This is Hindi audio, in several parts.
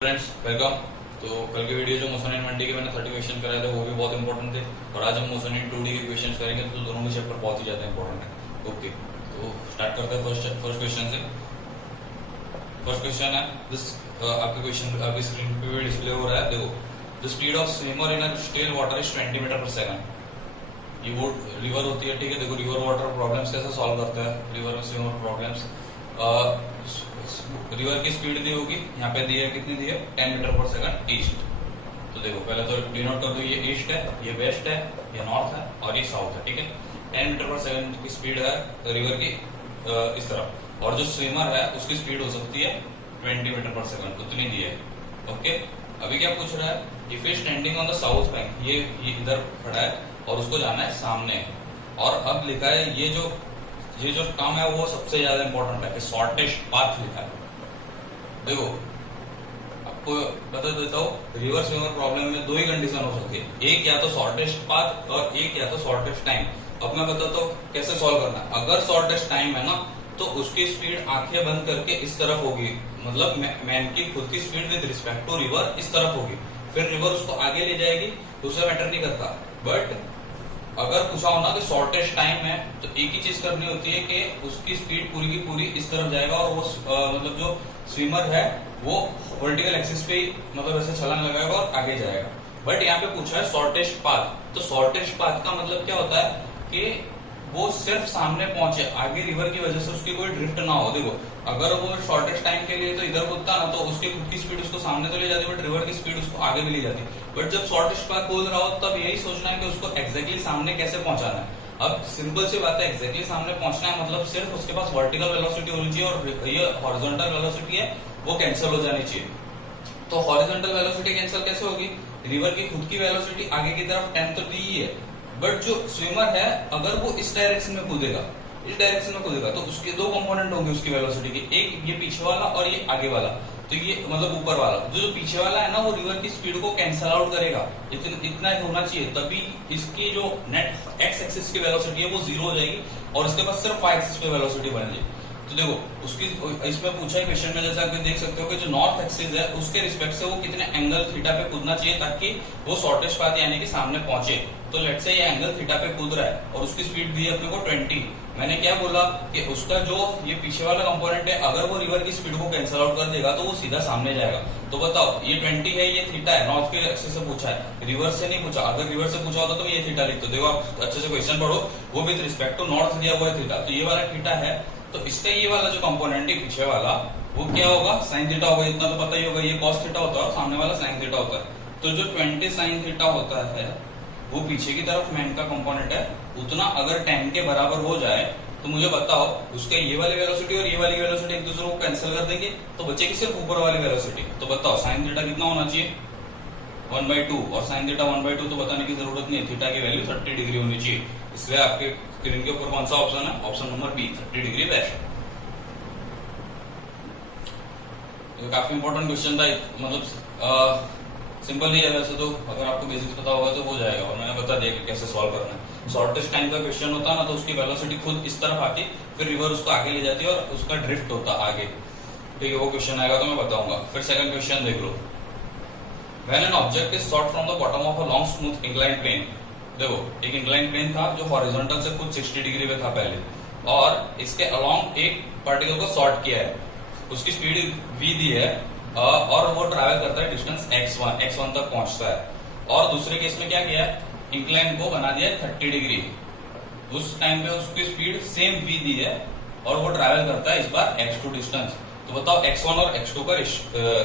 Friends welcome. तो कल के वीडियो जो मोशन इन 1D के मैंने 30 क्वेश्चन कराए थे वो भी बहुत इंपॉर्टेंट थे, और आज हम मोशन इन 2D के क्वेश्चन करेंगे तो दोनों के चैप्टर बहुत ही ज्यादा इंपॉर्टेंट है। ओके, तो स्टार्ट करते हैं फर्स्ट क्वेश्चन से। फर्स्ट क्वेश्चन है दिस, आपके क्वेश्चन आपकी स्क्रीन पे भी डिस्प्ले हो रहा है, देखो। The speed of swimmer in a still water is 20 metre per second. ये वो रिवर होती है, ठीक है। देखो रिवर वाटर प्रॉब्लम्स कैसे सॉल्व करता है, रिवर स्विमर प्रॉब्लम्स। रिवर की स्पीड दी होगी, यहाँ पे दी है, कितनी दी है, 10 मीटर पर सेकंड ईस्ट। तो देखो पहले तो डिनोट कर दो, ये ईस्ट है, ये वेस्ट है, ये नॉर्थ है और ये साउथ है, ठीक है। 10 मीटर पर सेकंड की स्पीड है रिवर की इस तरफ, और जो स्विमर है उसकी स्पीड हो सकती है 20 मीटर पर सेकंड, उतनी दी है। ओके, अभी क्या पूछ रहा है, if is standing on the south bank, ये इधर खड़ा है और उसको जाना है सामने, और अब लिखा है ये जो काम है वो सबसे ज्यादा इंपॉर्टेंट है, शॉर्टेस्ट पाथ लिखा है। देखो आपको बता देता हूँ, रिवर स्विमर प्रॉब्लम में दो ही कंडीशन हो सकती है, एक या तो शॉर्टेस्ट पाथ और एक या तो शॉर्टेस्ट टाइम। अब मैं बताता हूँ कैसे सॉल्व करना है। अगर शॉर्टेस्ट टाइम है ना तो उसकी स्पीड आंखें बंद करके इस तरफ होगी, मतलब मैन की खुद की speed with respect to river इस तरफ होगी, फिर रिवर उसको आगे ले जाएगी, दूसरा मैटर नहीं करता। बट अगर पूछा हो ना कि शॉर्टेस्ट टाइम है तो एक ही चीज करनी होती है कि उसकी स्पीड पूरी की पूरी इस तरफ जाएगा, और वो मतलब जो स्विमर है वो वर्टिकल एक्सिस पे मतलब ऐसे छलांग लगाएगा और आगे जाएगा। बट यहाँ पे पूछा है शॉर्टेस्ट पाथ, तो शॉर्टेस्ट पाथ का मतलब क्या होता है कि वो सिर्फ सामने पहुंचे, आगे रिवर की वजह से उसकी कोई ड्रिफ्ट ना हो। देखो अगर वो शॉर्टेस्ट टाइम के लिए तो इधर कूदता ना तो उसकी खुद की स्पीड उसको सामने तो ले जाती, बट रिवर की स्पीड उसको आगे भी ले जाती। बट जब शॉर्टेस्ट पाथ कूद रहा हो तब यही सोचना है कि उसको एग्जैक्टली सामने कैसे पहुंचाना है। अब सिंपल सी बात है, एग्जैक्टली सामने पहुंचना है मतलब सिर्फ उसके पास वर्टिकल वेलोसिटी होनी चाहिए, और ये हॉरिजॉन्टल वेलोसिटी है वो कैंसिल हो जानी चाहिए। तो हॉरिजॉन्टल वेलोसिटी कैंसिल कैसे होगी, रिवर की खुद की वेलोसिटी आगे की तरफ 10 तो दी ही है, बट जो स्विमर है अगर वो इस डायरेक्शन में कूदेगा, इस डायरेक्शन में कूदेगा, तो उसके दो कंपोनेंट होंगे उसकी वेलोसिटी के, एक ये पीछे वाला और ये आगे वाला। तो ये मतलब ऊपर वाला जो पीछे वाला है ना वो रिवर की स्पीड को कैंसल आउट करेगा, इतना ही होना चाहिए, तभी इसकी जो नेट एक्स एक्सिस की वेलोसिटी है वो 0 हो जाएगी और इसके पास सिर्फ वाई एक्सिस पे वेलोसिटी बन जाएगी। तो देखो उसकी इसमें पूछा है क्वेश्चन में, जैसा आप देख सकते हो कि जो नॉर्थ एक्सिस है उसके रिस्पेक्ट से वो कितने एंगल थीटा पे कूदना चाहिए ताकि वो शॉर्टेस्ट पाथ यानी कि सामने पहुंचे। तो लेट्स से ये एंगल थीटा पे कूद रहा है और उसकी स्पीड दी है अपने को 20। मैंने क्या बोला कि उसका जो ये पीछे वाला कंपोनेंट है अगर वो रिवर की स्पीड को कैंसिल आउट कर देगा तो वो सीधा सामने जाएगा। तो बताओ ये 20 है, ये थीटा है, नॉर्थ के एक्सिस से पूछा है, रिवर से नहीं पूछा। अगर रिवर से पूछा होता तो ये थीटा लिखते। देखो आप अच्छे से क्वेश्चन पढ़ो, वो विद रिस्पेक्ट टू नॉर्थ दिया हुआ है थीटा, तो ये वाला थीटा है, तो इसका ये वाला जो कंपोनेंट है पीछे वाला वो क्या होगा, साइन थीटा होगा। इतना तो पता ही होगा, ये कॉस थीटा होता है, सामने वाला साइन थीटा होता है। तो जो 20 साइन थीटा होता है वो पीछे की तरफ मैन का कंपोनेंट है, उतना अगर 10 के बराबर हो जाए तो मुझे बताओ उसके ये वाली वेलोसिटी और ये वाली वेलोसिटी एक दूसरे को कैंसिल कर देंगे तो बचेगी सिर्फ ऊपर वाली वेलोसिटी। तो बताओ साइन थीटा कितना होना चाहिए, 1/2, और साइन थीटा 1/2 तो बताने की जरूरत नहीं है, थीटा की वैल्यू 30 डिग्री होनी चाहिए। इसलिए आपके स्क्रीन के ऊपर कौन सा ऑप्शन है, option number B, 30 degree west. तो काफी इंपॉर्टेंट क्वेश्चन था, मतलब सिंपल ही है वैसे तो, अगर आपको बेसिक्स पता होगा तो हो जाएगा, और मैंने बता दिया कि कैसे सॉल्व करना है। शॉर्टेस्ट टाइम का क्वेश्चन होता ना तो उसकी वेलोसिटी खुद इस तरफ आती, फिर रिवर उसको आगे ले जाती है और उसका ड्रिफ्ट होता आगे, ठीक है। वो क्वेश्चन आएगा तो मैं बताऊंगा। फिर सेकंड क्वेश्चन देख लो, when an object is shot from the bottom of a long smooth incline plane. देखो एक इंक्लाइन प्लेन था जो हॉरिजॉन्टल से खुद 60 डिग्री पे था पहले, और इसके अलोंग एक पार्टिकल को शॉर्ट किया है, उसकी स्पीड v दी है, और वो ट्रैवल करता है डिस्टेंस x1 तक पहुंचता है। और दूसरे केस में क्या किया है, इंक्लाइन को बना दिया 30 डिग्री, उस टाइम पे उसकी स्पीड सेम v दी है और वो ट्रैवल करता है इस बार x2 डिस्टेंस। तो बताओ x1 और x2 का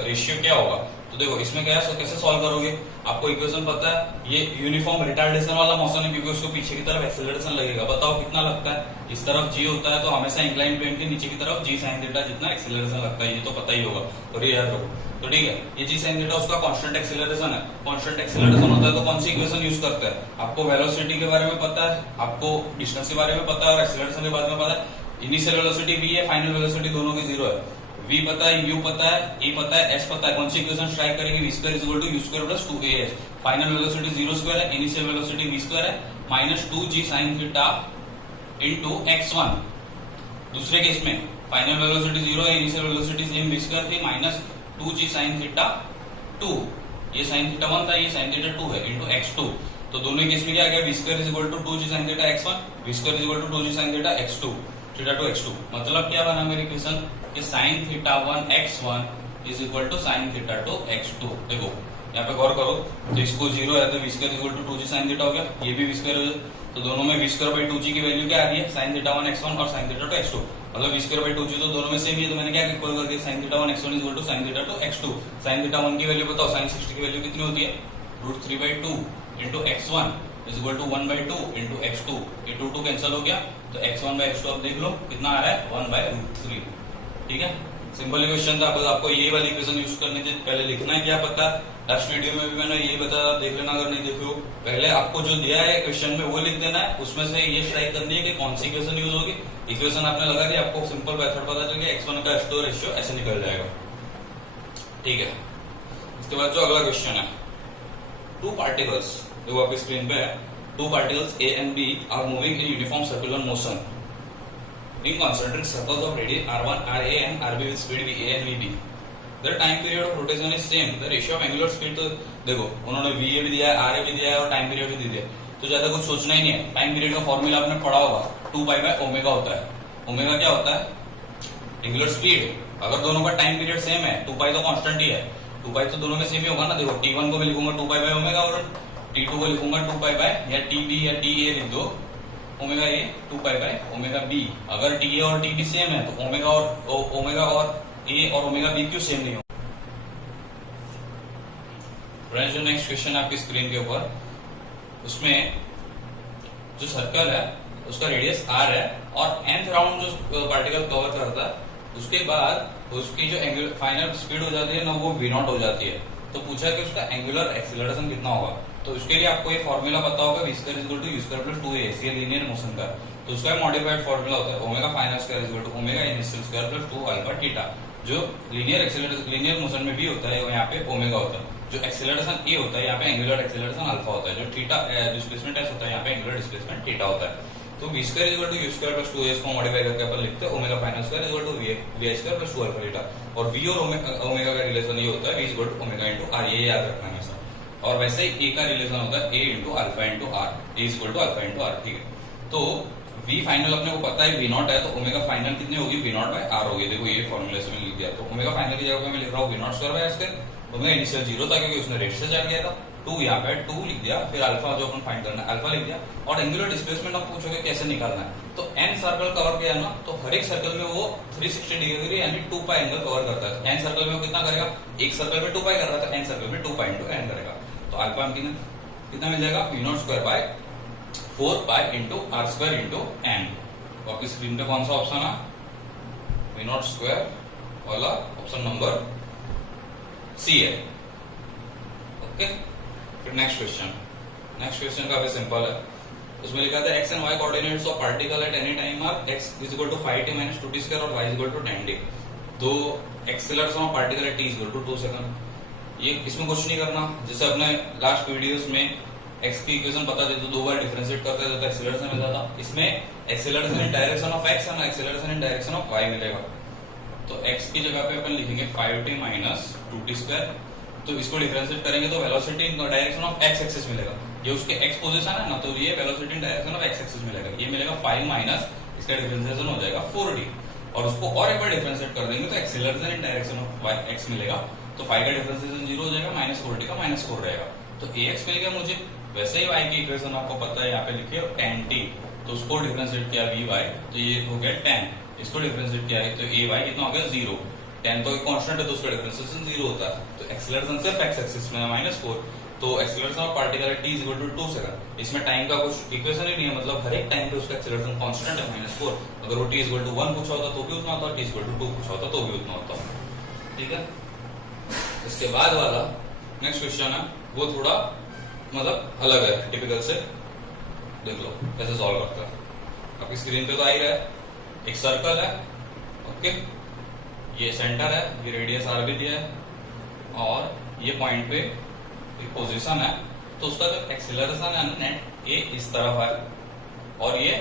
रेशियो क्या होगा। तो देखो इसमें क्या है, कैसे सॉल्व करोगे, आपको इक्वेशन पता है, ये यूनिफॉर्म रिटार्डेशन वाला मोशन है क्योंकि उसको पीछे की तरफ एक्सेलरेशन लगेगा। बताओ कितना लगता है, इस तरफ g होता है तो हमेशा इंक्लाइन प्लेन के नीचे की तरफ g sin थीटा जितना एक्सेलरेशन लगता है, ये तो पता ही होगा, और ये याद रखो। तो ठीक है, ये g sin थीटा उसका कांस्टेंट एक्सेलरेशन है, कांस्टेंट एक्सेलरेशन होता है तो कौन सी इक्वेशन यूज करता है, आपको वेलोसिटी के बारे में पता है, आपको डिस्टेंस के बारे में पता है और एक्सेलरेशन के बारे में पता है। इनिशियल वेलोसिटी v है, फाइनल वेलोसिटी दोनों की 0 है, v पता है, u पता है, e पता है, s पता है, कौन सी इक्वेशन स्ट्राइक करेंगे, v square is equal to u square plus 2as। Final velocity 0 square है, इनिशियल वेलोसिटी v स्क्वायर है, minus 2g sin theta into x1। दूसरे केस में फाइनल वेलोसिटी 0 है, initial velocity same v square थी, माइनस 2g sin थीटा 2, ये sin थीटा 1 था, ये sin थीटा 2 है, इंटू x2। तो दोनों केस में क्या आ गया, v square is equal to 2g sin theta x1, v square is equal to 2g sin theta x2, theta 2 x2। मतलब क्या बना मेरी इक्वेशन कि sin theta 1 x1 is equal to sin theta 2 x2। देखो यहाँ पे गौर करो, तो इसको 0 है तो v square is equal to 2g sin theta हो गया, ये भी v स्क्वायर हो गया, तो दोनों में v स्क्वायर बाई 2g की वैल्यू क्या आ रही है, sin थीटा 1 x1 और sin थीटा 2 x2। मतलब v स्क्वायर बाई 2g तो दोनों में सेम ही है, तो मैंने क्या इक्वल कर दिया, sin theta 1 x1 is equal to sin theta 2 x2। sin theta 1 की वैल्यू बताओ, sin 60 की वैल्यू कितनी होती है, √3/2 into x1 is equal to 1/2 into x2। ये 2 कैंसिल हो गया, तो x1 बाई x2 अब देख लो कितना आ रहा है, 1/√3। ठीक है, सिंपल इक्वेशन था। बस आपको ये वाली इक्वेशन यूज करने से पहले लिखना है क्या पता, लास्ट वीडियो में भी मैंने यही बताया, देख लेना अगर नहीं देखो। पहले आपको जो दिया है क्वेश्चन में वो लिख देना है, उसमें से ये स्ट्राइक करनी है कि कौन सी इक्वेशन यूज होगी। इक्वेशन आपने लगा दी, आपको सिंपल मेथड पता चल गया, x1 का x2 रेशियो ऐसे निकल जाएगा। ठीक है, इसके बाद जो अगला क्वेश्चन है, 2 पार्टिकल्स, जो आपकी स्क्रीन पे है, 2 particles A and B are moving in uniform circular motion in concentric circles of radius r1, ra and rb with speed va and vb. Their time period of rotation is same. The ratio of angular speed, तो देखो उन्होंने va भी दिया है, ra भी दिया है और टाइम पीरियड भी दे दिया है, तो ज्यादा कुछ सोचना ही नहीं है। टाइम पीरियड का फॉर्मूला आपने पढ़ा होगा, 2π/ओमेगा होता है। ओमेगा क्या होता है, एंगुलर स्पीड। अगर दोनों का टाइम पीरियड सेम है, 2π तो कांस्टेंट ही है, 2π तो दोनों में सेम ही होगा ना। देखो t1 को मैं लिखूंगा 2π/ओमेगा और t2 को लिखूंगा 2π या tb या ta लिख दो, ओमेगा ए 2π/ओमेगा b। अगर ta और tb सेम है तो ओमेगा और a और ओमेगा b क्यों सेम नहीं हो। फ्रेंड्स, जो नेक्स्ट क्वेश्चन है आपकी स्क्रीन के ऊपर, उसमें जो सर्कल है उसका रेडियस r है और nth राउंड जो पार्टिकल कवर करता है उसके बाद उसकी जो फाइनल स्पीड हो जाती है ना, वो v0 हो जाती है। तो पूछा कि उसका एंगुलर एक्सीलरेशन कितना होगा, तो उसके लिए आपको ये फॉर्मूला पता होगा, v square is equal to u square plus 2a, ये लीनियर मोशन का। तो उसका मॉडिफाइड फॉर्मूला होता है omega final square is equal to omega initial square plus 2 alpha theta. जो लीनियर मोशन में भी होता है, यहाँ पे ओमेगा होता है। जो एक्सीलरेशन a होता है, यहाँ पे एंगुलर एक्सीलरेशन अल्फा होता है। जो थीटा डिस्प्लेसमेंट s होता है, यहाँ पे एंगुलर डिस्प्लेसमेंट थीटा होता है। तो v square is equal to u square plus 2a, इसको मॉडिफाई करके अपन लिखते हैं omega final square is equal to v square plus 2 alpha theta. और v और ओमेगा का रिलेशन ये होता है, v is equal to omega into r, ये याद रखना है सर। और वैसे ही a का रिलेशन होता है a into alpha into r, a is equal to alpha into r। ठीक है, तो v फाइनल अपने को पता है v0 है, तो ओमेगा फाइनल कितनी होगी, v0/r होगी। देखो ये फॉर्मूले से मैंने लिख दिया, तो ओमेगा फाइनल की जगह पे मैं लिख रहा हूँ v0 square by r। Omega initial 0 था क्योंकि उसने रेट से चढ़ गया था, 2 यहाँ पे 2 लिख दिया, फिर अल्फा जो अपन फाइंड करना है अल्फा लिख दिया। और एंगुलर डिस्प्लेसमेंट आप पूछोगे कैसे निकालना है, तो n सर्कल कवर किया ना, तो हर एक सर्कल में वो 360 डिग्री यानी 2π एंगल कवर करता है। n सर्कल में वो कितना करेगा, एक सर्कल में 2π कर रहा था, n सर्कल में 2π इंटू n करेगा। तो अल्फा में कितना मिल जाएगा, v0 square by 4π into r square into n। तो आपकी स्क्रीन पे कौन सा ऑप्शन है, v0 स्क्वायर वाला ऑप्शन नंबर सी है। ओके, फिर नेक्स्ट क्वेश्चन काफी सिंपल है। उसमें लिखा था x and y coordinates of particle at any time are x is equal to 5t minus 2t square और y is equal to 10t। तो acceleration of particle at t is equal to 2 second. ये इसमें कुछ नहीं करना, जैसे अपने लास्ट वीडियोस में x की इक्वेशन पता थी तो 2 बार डिफरेंशिएट करते थे तो एक्सेलरेशन मिलता था। इसमें acceleration in direction of x और acceleration in direction of y मिलेगा। तो x की जगह पे अपन लिखेंगे 5t माइनस 2t स्क्वायर। तो इसको डिफरेंशिएट करेंगे तो velocity in direction of x axis मिलेगा। ये उसके x पोजीशन है ना, तो ये velocity in direction of x axis मिलेगा। ये मिलेगा 5 माइनस इसका डिफरेंशिएशन हो जाएगा 4d। और उसको और एक बार डिफरेंशिएट कर देंगे तो acceleration in direction of x मिलेगा। तो 5 का डिफरेंशिएशन 0 हो जाएगा, माइनस 4d का माइनस 4 रहेगा। तो ax मिल गया मुझे। वैसे ही y की इक्वेशन आपको पता है, यहाँ पे लिखिए 10t, तो उसको डिफरेंशिएट किया vy, तो ये हो गया 10। इसको डिफरेंशिएट किया है तो ay कितना हो गया 0। 10 तो कांस्टेंट है तो उसका डिफरेंशिएशन 0 होता है। तो एक्सेलरेशन सिर्फ x एक्सिस में -4, तो acceleration of particle t is equal to 2 second. इसमें टाइम का कुछ इक्वेशन ही नहीं है, मतलब हर एक टाइम पे उसका एक्सेलरेशन कांस्टेंट है -4। अगर वो t इज इक्वल टू 1 पूछा होता तो भी उतना होता, t इज इक्वल टू 2 पूछा होता तो भी उतना होता। ठीक है, इसके बाद वाला नेक्स्ट क्वेश्चन है वो थोड़ा मतलब अलग है टिपिकल से। देख लो कैसे सॉल्व करता है। आपकी स्क्रीन पे तो आ ही रहा है, एक सर्कल है, ओके, ये सेंटर है, ये रेडियस आर भी दिया है और ये पॉइंट पे एक पोजीशन है। तो उसका जो एक्सेलरेशन है नेट ए इस तरफ है और ये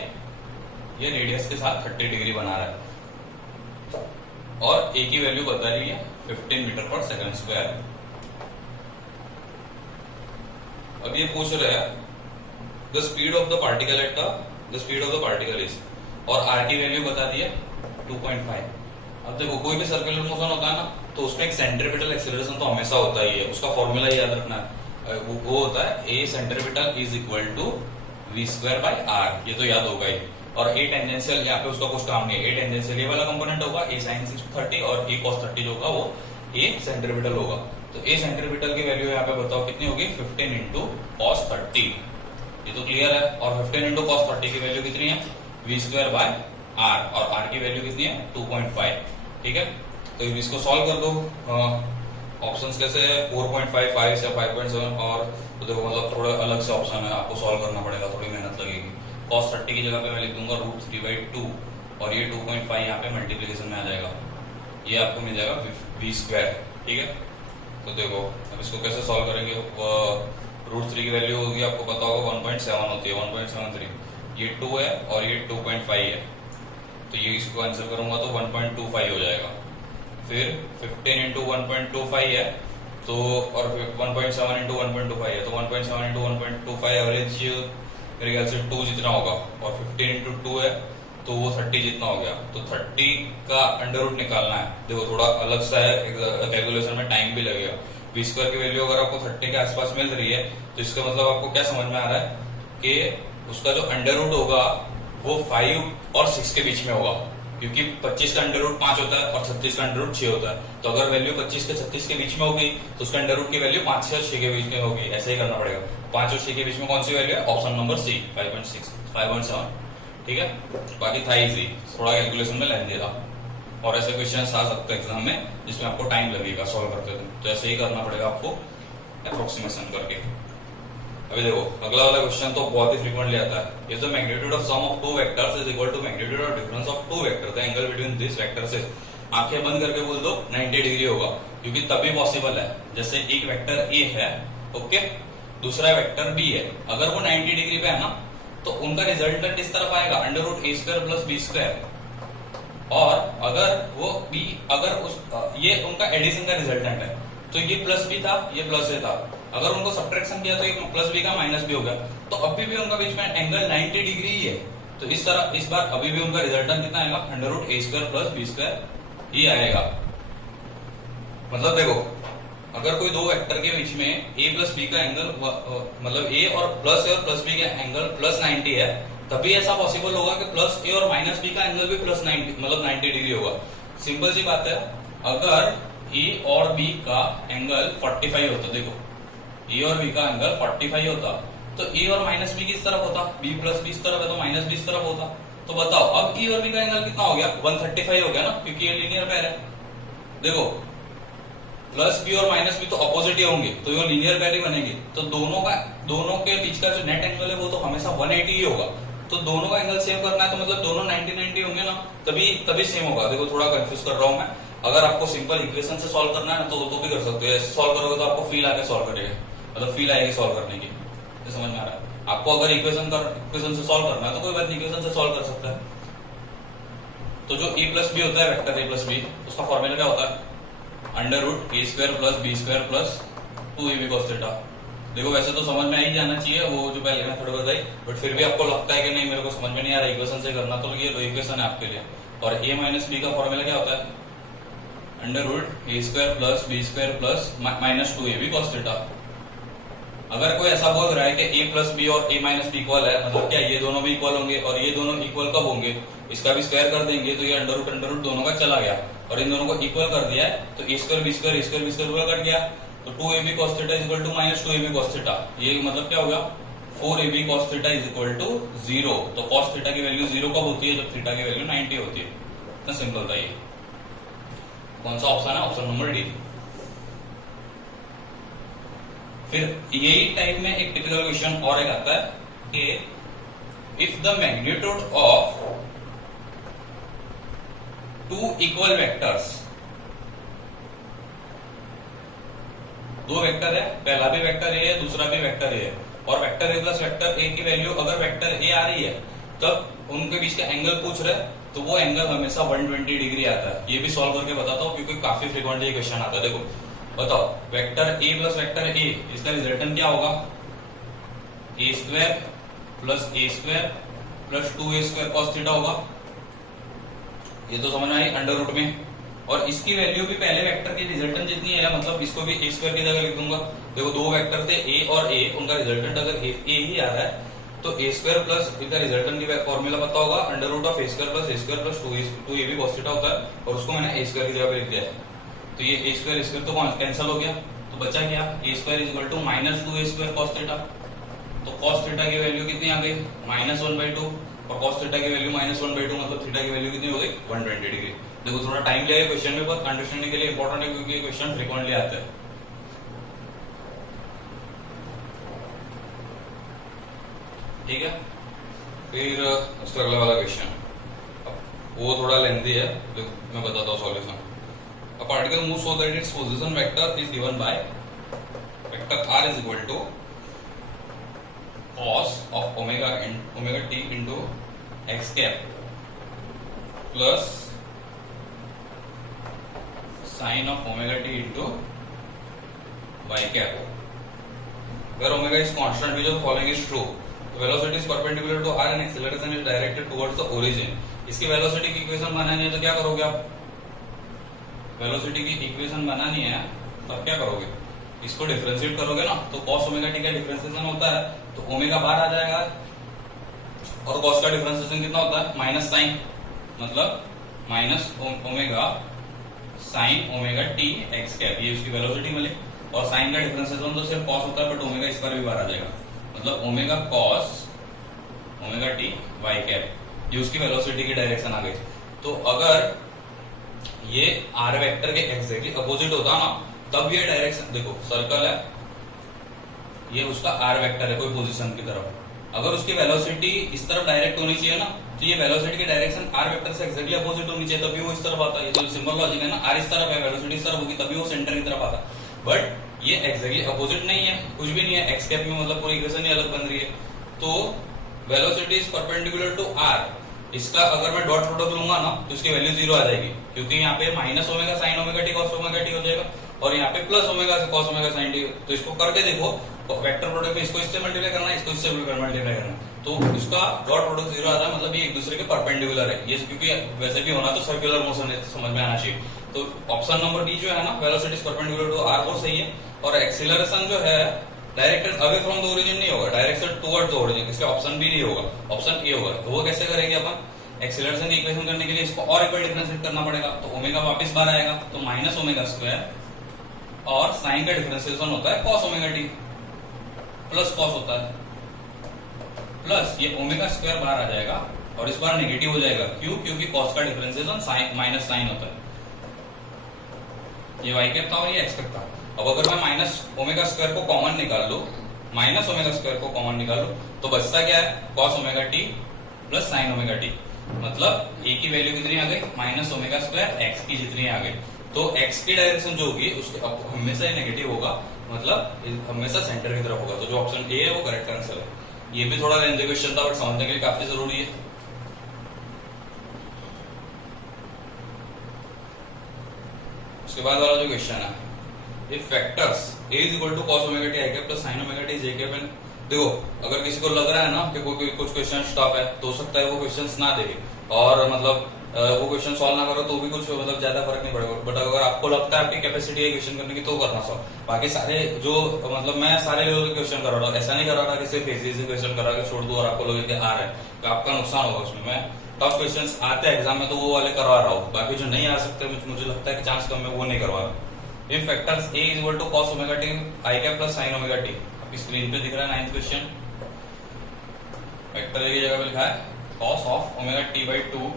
रेडियस के साथ 30 डिग्री बना रहा है और ए की वैल्यू बता रही है 15 मीटर पर सेकंड स्क्वायर। अब ये पूछ रहे हैं the speed of the particle at the speed of the particle is, और आर की वैल्यू बता दी है 2.5। अब देखो कोई भी सर्कुलर मोशन होता है ना, तो उसमें एक सेंट्रीपिटल एक्सेलरेशन तो हमेशा होता ही है, उसका फॉर्मूला याद रखना है, वो होता है a centripetal is equal to v square by r, ये तो याद होगा ही। और ए टेंजेंशियल, यहाँ पे उसका कुछ काम नहीं है, ए टेंजेंशियल ये वाला कंपोनेंट होगा, ए साइन 30 और ए कॉस 30 जो होगा वो ए सेंट्रीपिटल होगा। तो ए सेंट्रीपिटल की वैल्यू यहाँ पे बताओ कितनी होगी, 15 इंटू कॉस 30, ये तो क्लियर है। और 15 इंटू कॉस 30 की वैल्यू कितनी है, वी स्क्वायर बाय आर, और आर की वैल्यू कितनी है 2.5, ठीक है। तो इसको सॉल्व कर दो, ऑप्शंस कैसे है 4.5, 5 या 5.7, और तो देखो मतलब थोड़ा अलग से ऑप्शन है, आपको सॉल्व करना पड़ेगा, थोड़ी मेहनत लगेगी। cos 30 की जगह पे मैं लिख दूंगा √3/2, और ये 2.5 यहाँ पे मल्टीप्लीकेशन में आ जाएगा, ये आपको मिल जाएगा वी स्क्वायर, ठीक है। तो देखो अब इसको कैसे सॉल्व करेंगे, √3 की वैल्यू होगी आपको पता होगा 1.7 होती है, 1.73, ये 2 है और ये 2.5 है, तो ये इसको आंसर करूंगा तो 1.25 हो जाएगा। फिर 15 इंटू 1.25 है तो, और 1.7 इंटू 1.25 है, तो 1.7 इंटू 1.25 एवरेज मेरे ख्याल से 2 जितना होगा, और 15 इंटू 2 है तो वो 30 जितना हो गया। तो 30 का अंडर रूट निकालना है, देखो थोड़ा अलग सा है, कैलकुलेशन में टाइम भी लगेगा। वी स्क्वायर की वैल्यू अगर आपको 30 के आसपास मिल रही है तो इसका मतलब आपको क्या समझ में आ रहा है कि उसका जो अंडर रूट होगा वो 5 और 6 के बीच में होगा, क्योंकि 25 का अंडर रूट 5 होता है और 36 का अंडर रूट 6 होता है। तो अगर वैल्यू 25 के 36 के बीच में होगी तो उसका अंडर रूट की वैल्यू 5 से 6 के बीच में होगी, ऐसे ही करना पड़ेगा। 5 और 6 के बीच में कौन सी वैल्यू है, ऑप्शन नंबर सी 5.6, 5.7, ठीक है। बाकी था इजी, थोड़ा कैलकुलेशन में लेंदी था, और ऐसे क्वेश्चन आ सकते हैं एग्जाम में जिसमें आपको टाइम लगेगा सॉल्व करते थे, तो ऐसे ही करना पड़ेगा आपको अप्रोक्सीमेशन करके। अभी देखो अगला वाला क्वेश्चन तो बहुत ही फ्रीक्वेंटली आता है, if the magnitude of sum of 2 vectors is equal to magnitude of difference of 2 vector, the angle between this vectors is, आंखें बंद करके बोल दो 90 डिग्री होगा, क्योंकि तभी पॉसिबल है जैसे एक वेक्टर ए है, ओके, दूसरा वेक्टर बी है, अगर वो 90 डिग्री पे है ना तो उनका रिजल्टेंट इस तरफ आएगा √a² प्लस b², और अगर वो बी, अगर उस ये उनका एडिशन का रिजल्टेंट है तो ये प्लस बी था, ये प्लस ए था, अगर उनको सब्ट्रैक्शन किया तो ये प्लस बी का माइनस बी हो गया, तो अभी भी उनका बीच में एंगल 90 डिग्री ही है। तो इस तरह इस बार अभी भी उनका रिजल्टेंट कितना आएगा, √a² प्लस b² ही आएगा। मतलब देखो अगर कोई दो वेक्टर के बीच में a प्लस बी का एंगल, मतलब a और प्लस बी का एंगल प्लस 90 है, तभी ऐसा पॉसिबल होगा कि प्लस ए और माइनस बी का एंगल भी प्लस 90 मतलब 90 डिग्री होगा। सिंपल सी बात है, अगर ए और बी का एंगल 45 होता, देखो ए और बी का एंगल 45 होता तो ए और माइनस बी किस तरफ होता, बी प्लस बी इस तरफ है तो माइनस बी इस तरफ होता। तो बताओ अब ए और बी का एंगल कितना हो गया, 135 हो गया ना, क्योंकि ये लीनियर पेयर है। देखो प्लस बी और माइनस बी तो अपोजिट ही होंगे, तो ये लीनियर पेयर ही बनेंगे, तो दोनों के बीच का जो नेट एंगल है वो तो हमेशा 180 ही होगा। तो दोनों का एंगल सेम करना है तो मतलब दोनों 90 होंगे ना, तभी सेम होगा। देखो थोड़ा कंफ्यूज कर रहा हूं मैं, अगर आपको सिंपल इक्वेशन से सॉल्व करना है ना तो भी कर सकते हो, सॉल्व करोगे तो आपको फील आके सॉल्व करेगा, मतलब फील आएगी सॉल्व करने की, समझ में आ रहा है आपको। अगर इक्वेशन से सॉल्व करना है तो कोई बात नहीं, इक्वेशन से सॉल्व कर सकता है। तो जो a प्लस बी होता है, वेक्टर a प्लस बी, उसका फॉर्मूला क्या होता है, √a² plus b² plus 2ab cos theta. देखो वैसे तो समझ में आ ही जाना चाहिए वो जो पहले मेथड बताई, बट फिर भी आपको लगता है कि नहीं मेरे को समझ में नहीं आ रहा इक्वेशन से करना, तो ये इक्वेशन है आपके लिए। और a माइनस बी का फॉर्मूला क्या होता है, √a² plus b² plus minus 2ab cos theta. अगर कोई ऐसा बोल रहा है कि a प्लस बी और a माइनस बी इक्वल है, मतलब क्या ये दोनों भी इक्वल होंगे, और ये दोनों इक्वल कब होंगे, इसका भी स्क्वायर कर देंगे तो ये अंडर रूट दोनों का चला गया, और इन दोनों को इक्वल कर दिया है तो a² पूरा कट गया, तो 2ab cos theta is equal to minus 2ab cos theta. ये मतलब क्या होगा, 4ab cos theta is equal to 0। तो cos थीटा की वैल्यू 0 कब होती है, जब थीटा की वैल्यू 90 होती है। इतना सिंपल था ये। कौन सा ऑप्शन है, ऑप्शन नंबर डी। फिर यही टाइप में एक टिपिकल क्वेश्चन और एक आता है कि if the magnitude of 2 equal vectors, दो वेक्टर है, पहला भी वेक्टर ए है, दूसरा भी वेक्टर ए है, और वेक्टर ए प्लस वेक्टर ए की वैल्यू अगर वेक्टर ए आ रही है तब उनके बीच का एंगल पूछ रहे, तो वो एंगल हमेशा 120 डिग्री आता है। ये भी सॉल्व करके बताता हूँ क्योंकि काफी फ्रिक्वेंटली क्वेश्चन आता है। देखो बताओ, vector a plus vector a, इसका रिजल्टेंट क्या होगा? A square plus a square plus 2a square cos theta होगा। ये तो समझ आई अंडर रूट में। और इसकी वैल्यू भी पहले वेक्टर की रिजल्टेंट जितनी है, मतलब इसको भी ए स्क्वायर की जगह लिख दूंगा। देखो दो वेक्टर थे ए और ए, उनका रिजल्टेंट अगर ए ही आ रहा है तो ए स्क्वायर प्लस इनका रिजल्टेंट की फॉर्मूला पता होगा, under root of A square plus 2a भी कॉस थीटा होता है, और उसको मैंने ए स्क्वायर की जगह पे लिख दिया है। तो ये ए स्क्वायर तो कैंसिल हो गया, तो बचा क्या? A square is equal to minus 2a square cos theta. तो कॉस थीटा की वैल्यू कितनी आ गई? -1/2, और कॉस थीटा की वैल्यू -1/2, मतलब थीटा की वैल्यू कितनी हो गई? 120 डिग्री। देखो थोड़ा टाइम लगेगा क्वेश्चन में, पर अंडरस्टैंडिंग के लिए इंपॉर्टेंट है क्योंकि क्वेश्चन फ्रीक्वेंटली आते हैं। ठीक है, फिर उसका अगला वाला क्वेश्चन, वो थोड़ा लेंथी है, मैं बताता हूँ solution. A particle moves so that its position vector is given by vector r is equal to cos of omega t into x cap plus sin of omega t into y cap, where omega is constant, which of the following is true? The velocity is perpendicular to r and acceleration is directed towards the origin. इसकी वेलोसिटी की इक्वेशन बनानी है तो क्या करोगे आप? वेलोसिटी की इक्वेशन बनानी है तब क्या करोगे? इसको डिफरेंशिएट करोगे ना, तो cos ओमेगा टी का डिफरेंशिएशन होता है तो ओमेगा बाहर आ जाएगा, और cos का डिफरेंशिएशन कितना होता है? माइनस साइन, मतलब minus omega sine omega T x cap, ये उसकी वेलोसिटी मिली। और साइन का डिफरेंशिएशन तो सिर्फ cos होता है, बट ओमेगा इस पर भी बाहर आ जाएगा, मतलब omega cos omega T Y cap, ये उसकी वेलोसिटी की डायरेक्शन आ गई। तो अगर ये आर वेक्टर के एग्जैक्टली अपोजिट होता ना, तब ये डायरेक्शन, देखो सर्कल है, ये उसका आर वेक्टर है कोई पोजीशन की तरफ, अगर उसकी वेलोसिटी इस तरफ डायरेक्ट होनी चाहिए ना, तो ये वेलोसिटी की डायरेक्शन आर वेक्टर से एग्जैक्टली अपोजिट होनी चाहिए, तभी वो इस तरफ आता है। ये तो सिंपल लॉजिक है ना, आर इस तरफ है, वेलोसिटी इस तरफ होगी, तभी वो सेंटर की तरफ आता है। बट ये एग्जैक्टली अपोजिट नहीं है, कुछ भी नहीं है, एक्स कैप में मतलब पूरी इक्वेशन ही अलग बन रही है। तो velocity is perpendicular to R, इसका अगर मैं डॉट प्रोडक्ट लूंगा ना तो इसकी वैल्यू 0 आ जाएगी, क्योंकि यहाँ पे minus omega sine omega T cos omega T हो जाएगा, और यहाँ पे प्लस ओमेगा से कॉस ओमेगा साइन टी। तो इसको करके देखो, तो वेक्टर प्रोडक्ट में इसको इससे मल्टीप्लाई करना है, इसको इससे मल्टीप्लाई करना है, तो इसका डॉट प्रोडक्ट 0 आता है, मतलब ये एक दूसरे के परपेंडिकुलर है। ये क्योंकि वैसे भी होना तो सर्कुलर मोशन है, समझ में आना चाहिए। तो ऑप्शन नंबर डी जो है ना, velocity is perpendicular to r, वो सही है। और एक्सीलरेशन जो है directed away from the origin नहीं होगा, डायरेक्टेड टुवर्ड्स द ओरिजिन, इसका ऑप्शन बी नहीं होगा, ऑप्शन ए होगा। तो वो कैसे करेंगे अपन? एक्सीलरेशन की इक्वेशन करने के लिए इसको और एक बार डिफरेंशिएट करना पड़ेगा, तो ओमेगा वापस बाहर आएगा, तो माइनस ओमेगा स्क्वायर, और साइन का डिफरेंशिएशन होता है cos omega T plus cos होता है, प्लस ये ओमेगा स्क्वायर बाहर आ जाएगा और इस बार नेगेटिव हो जाएगा। क्यों? क्योंकि cos का डिफरेंशिएशन साइन माइनस साइन होता है। ये y कैप था और ये x कैप था। अब अगर मैं माइनस ओमेगा स्क्वायर को कॉमन निकाल लूं, माइनस ओमेगा स्क्वायर को कॉमन निकाल लूं, तो बचता क्या है? cos omega T plus sine omega T, मतलब a की वैल्यू कितनी आ गई? माइनस ओमेगा स्क्वायर x की जितनी आ गई। तो x की डायरेक्शन जो होगी उसके हमेशा नेगेटिव होगा, मतलब हमेशा सेंटर की तरफ होगा। तो जो ऑप्शन ए है वो करेक्ट आंसर है। ये भी थोड़ा लेंथी क्वेश्चन था, बट समझने के लिए काफी जरूरी है। उसके बाद वाला जो क्वेश्चन है, if factors a is equal to cos omega t i cap plus sin omega t j cap, देखो अगर किसी को लग रहा है ना कि कोई कुछ क्वेश्चन टफ है, तो हो सकता है वो क्वेश्चंस ना दे, और मतलब वो क्वेश्चन सॉल्व ना करो तो भी कुछ मतलब ज्यादा फर्क नहीं पड़ेगा। बट अगर आपको लगता है आपकी कैपेसिटी है क्वेश्चन करने की, तो करना सॉल्व। बाकी सारे जो मतलब मैं सारे लेवल के क्वेश्चन कर रहा था, ऐसा नहीं कर रहा था कि सिर्फ इजी क्वेश्चन करा के छोड़ दो और आपको लगे कि आ रहा है, तो आपका नुकसान होगा उसमें। मैं टफ क्वेश्चन आते हैं एग्जाम में तो वो वाले करवा रहा हूँ, बाकी जो नहीं आ सकते मुझे लगता है कि चांस कम है, वो नहीं करवा रहा। If factors a is equal to cos omega t i cap plus sin omega t, आपकी स्क्रीन पे दिख रहा है 9th क्वेश्चन। वेक्टर की जगह पे लिखा है cos of omega t by 2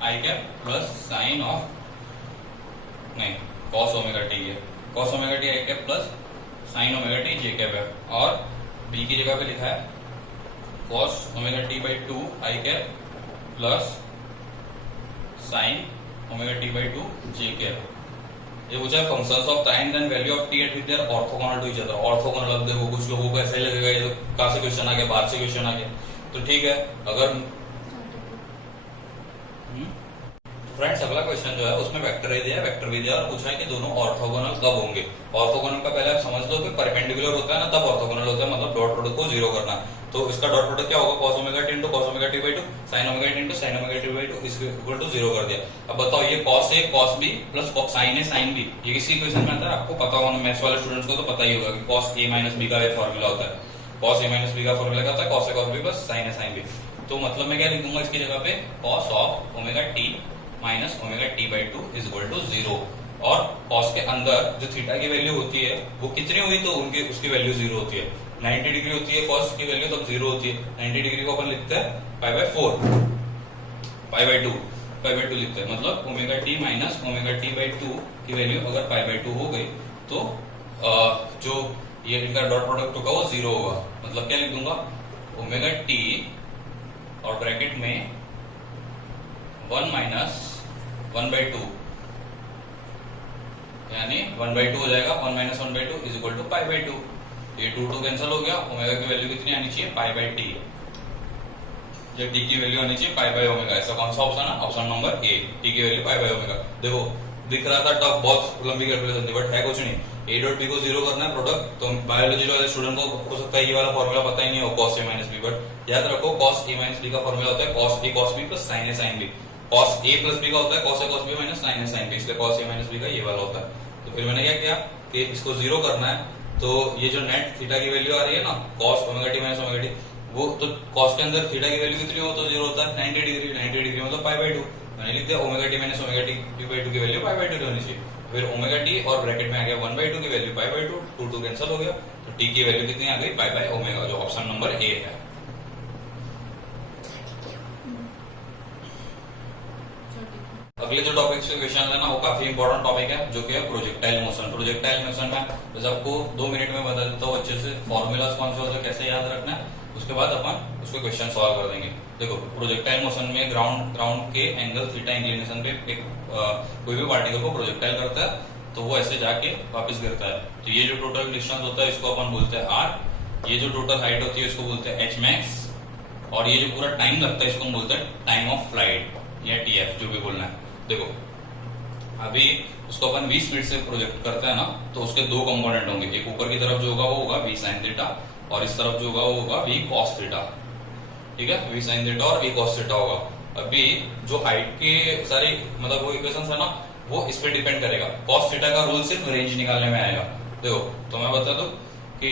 i cap plus sine of, नहीं cos ओमेगा टी है, cos omega t i cap plus sine omega t j cap है। और b की जगह पे लिखा है cos omega t by 2 i cap plus sine omega t by 2 j cap. ये पूछा है functions of time and value of t at with their orthogonal to each other. Orthogonal, अब देखो कुछ लोगों को ऐसा ही लगेगा ये तो कहां से क्वेश्चन आ गया, बाहर से क्वेश्चन आ गया, तो ठीक है अगर फ्रेंड्स अगला क्वेश्चन जो है उसमें वेक्टर ए दिया है, वेक्टर बी दिया और पूछा है कि दोनों ऑर्थोगोनल कब होंगे। ऑर्थोगोनल का पहले आप समझ लो कि परपेंडिकुलर होता है ना तब ऑर्थोगोनल होता है, मतलब डॉट प्रोडक्ट को जीरो करना। तो इसका डॉट प्रोडक्ट क्या होगा, cos omega t into cos omega t by two sin omega t into sin omega t by two equal to zero कर दिया। अब बताओ ये cos a cos b plus sin a sin b ये किसी इक्वेशन में आता है, आपको पता होगा, मैथ्स वाले स्टूडेंट्स को तो पता ही होगा कि cos a माइनस बी का फॉर्मूला होता है। cos a माइनस बी का फॉर्मूला क्या होता है, cos a cos b plus sin a sin b। तो मतलब मैं क्या लिखूंगा इसकी जगह पे cos of omega t minus omega t by two is equal to zero. और cos के अंदर जो थीटा की वैल्यू होती है वो कितनी हुई तो उनकी उसकी वैल्यू जीरो होती है। 90 डिग्री होती है cos की वैल्यू तब जीरो होती है। 90 डिग्री को अपन लिखते हैं पाई बाय 4 पाई बाय 2 लिखते हैं। मतलब omega t minus omega t by to की वैल्यू अगर पाई बाय 2 हो गई तो जो ये इनका डॉट प्रोडक्ट होगा वो जीरो होगा। मतलब क्या लिख दूंगा, ओमेगा टी और ब्रैकेट में 1 माइनस 1 बाई टू यानी 1 बाई टू हो जाएगा। 1 minus 1 by two is equal to pi by two. ये 2 कैंसिल हो गया। ओमेगा की वैल्यू कितनी आनी चाहिए, पाई बाई टी। ये टी की वैल्यू आनी चाहिए पाई बाई ओमेगा। ऐसा कौन सा ऑप्शन है, ऑप्शन नंबर ए, टी की वैल्यू पाई बाई ओमेगा। देखो दिख रहा था टफ, बहुत लंबी कैलकुलेशन थी बट है कुछ नहीं। ए डॉट बी को जीरो करना है प्रोडक्ट। तो बायोलॉजी वाले स्टूडेंट को हो सकता है ये वाला फॉर्मूला पता ही नहीं हो, cos a minus b, but याद रखो cos a माइनस बी का फॉर्मूला होता है cos a cos b plus sin a sin b। cos a plus b का होता है cos a cos b minus sin a sin b, इसलिए cos a माइनस b का ये वाला होता है। तो फिर मैंने क्या किया कि इसको जीरो करना है। तो ये जो नेट थीटा की वैल्यू आ रही है ना cos omega t minus omega T, वो तो cos के अंदर थीटा की वैल्यू कितनी हो तो जीरो होता है 90 डिग्री। 90 डिग्री मतलब पाई बाई टू। मैंने लिख दिया omega t minus omega t by to की वैल्यू पाई बाई टू होनी चाहिए। फिर ओमेगा टी और ब्रैकेट में आ गया 1 बाई टू की value pi by to, 2 cancel हो गया। तो टी की वैल्यू कितनी आ गई, पाई बाई ओमेगा, जो ऑप्शन नंबर ए है। अगले जो टॉपिक से क्वेश्चन है ना वो काफी इंपॉर्टेंट टॉपिक है, जो कि है प्रोजेक्टाइल मोशन। प्रोजेक्टाइल मोशन में बस आपको 2 मिनट में बता देता हूँ अच्छे से फॉर्मूलाज कौन से होते हैं, कैसे याद रखना है, उसके बाद अपन उसको क्वेश्चन सॉल्व कर देंगे। देखो प्रोजेक्टाइल मोशन में ग्राउंड के एंगल थीटा इंक्लिनेशन पे कोई भी पार्टिकल को प्रोजेक्टाइल करता है तो वो ऐसे जाके वापस गिरता है। तो ये जो टोटल डिस्टेंस होता है इसको अपन बोलते हैं आर। ये जो टोटल हाइट होती है इसको बोलते हैं एच मैक्स। और ये जो पूरा टाइम लगता है इसको हम बोलते हैं टाइम ऑफ फ्लाइट या टीएफ, जो भी बोलना है। देखो अभी उसको अपन 20 मिनट से प्रोजेक्ट करते हैं ना, तो उसके 2 कंपोनेंट होंगे। एक ऊपर की तरफ जो होगा वो होगा v sin थीटा और इस तरफ जो होगा वो होगा v cos थीटा। ठीक है, v sin थीटा और v cos थीटा होगा। अभी जो हाइट के सारी मतलब वो इक्वेशंस है ना वो इस पे डिपेंड करेगा। cos थीटा का रूल सिर्फ रेंज निकालने में आएगा। देखो तो मैं बता दूं कि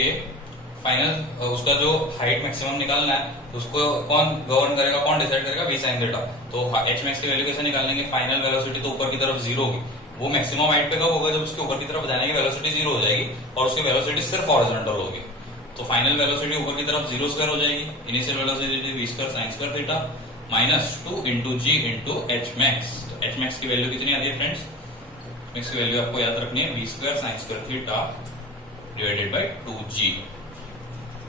फाइनल उसका जो हाइट मैक्सिमम निकालना है उसको कौन गवर्न करेगा, कौन डिसाइड करेगा, v sin थीटा। तो h मैक्स की वैल्यू कैसे निकालेंगे, फाइनल वेलोसिटी तो ऊपर की तरफ जीरो होगी, वो मैक्सिमम हाइट पे कब होगा, जब उसके ऊपर की तरफ जाने की वेलोसिटी जीरो हो जाएगी और उसकी वेलोसिटी सिर्फ हॉरिजॉन्टल होगी। तो फाइनल वेलोसिटी ऊपर की तरफ जीरो स्क्वायर हो जाएगी, initial velocity v square sin square theta minus 2 into g into h max. तो एच मैक्स की वैल्यू कितनी आती है फ्रेंड्स, मैक्स की वैल्यू आपको याद रखनी है v square sin square theta divided by 2g।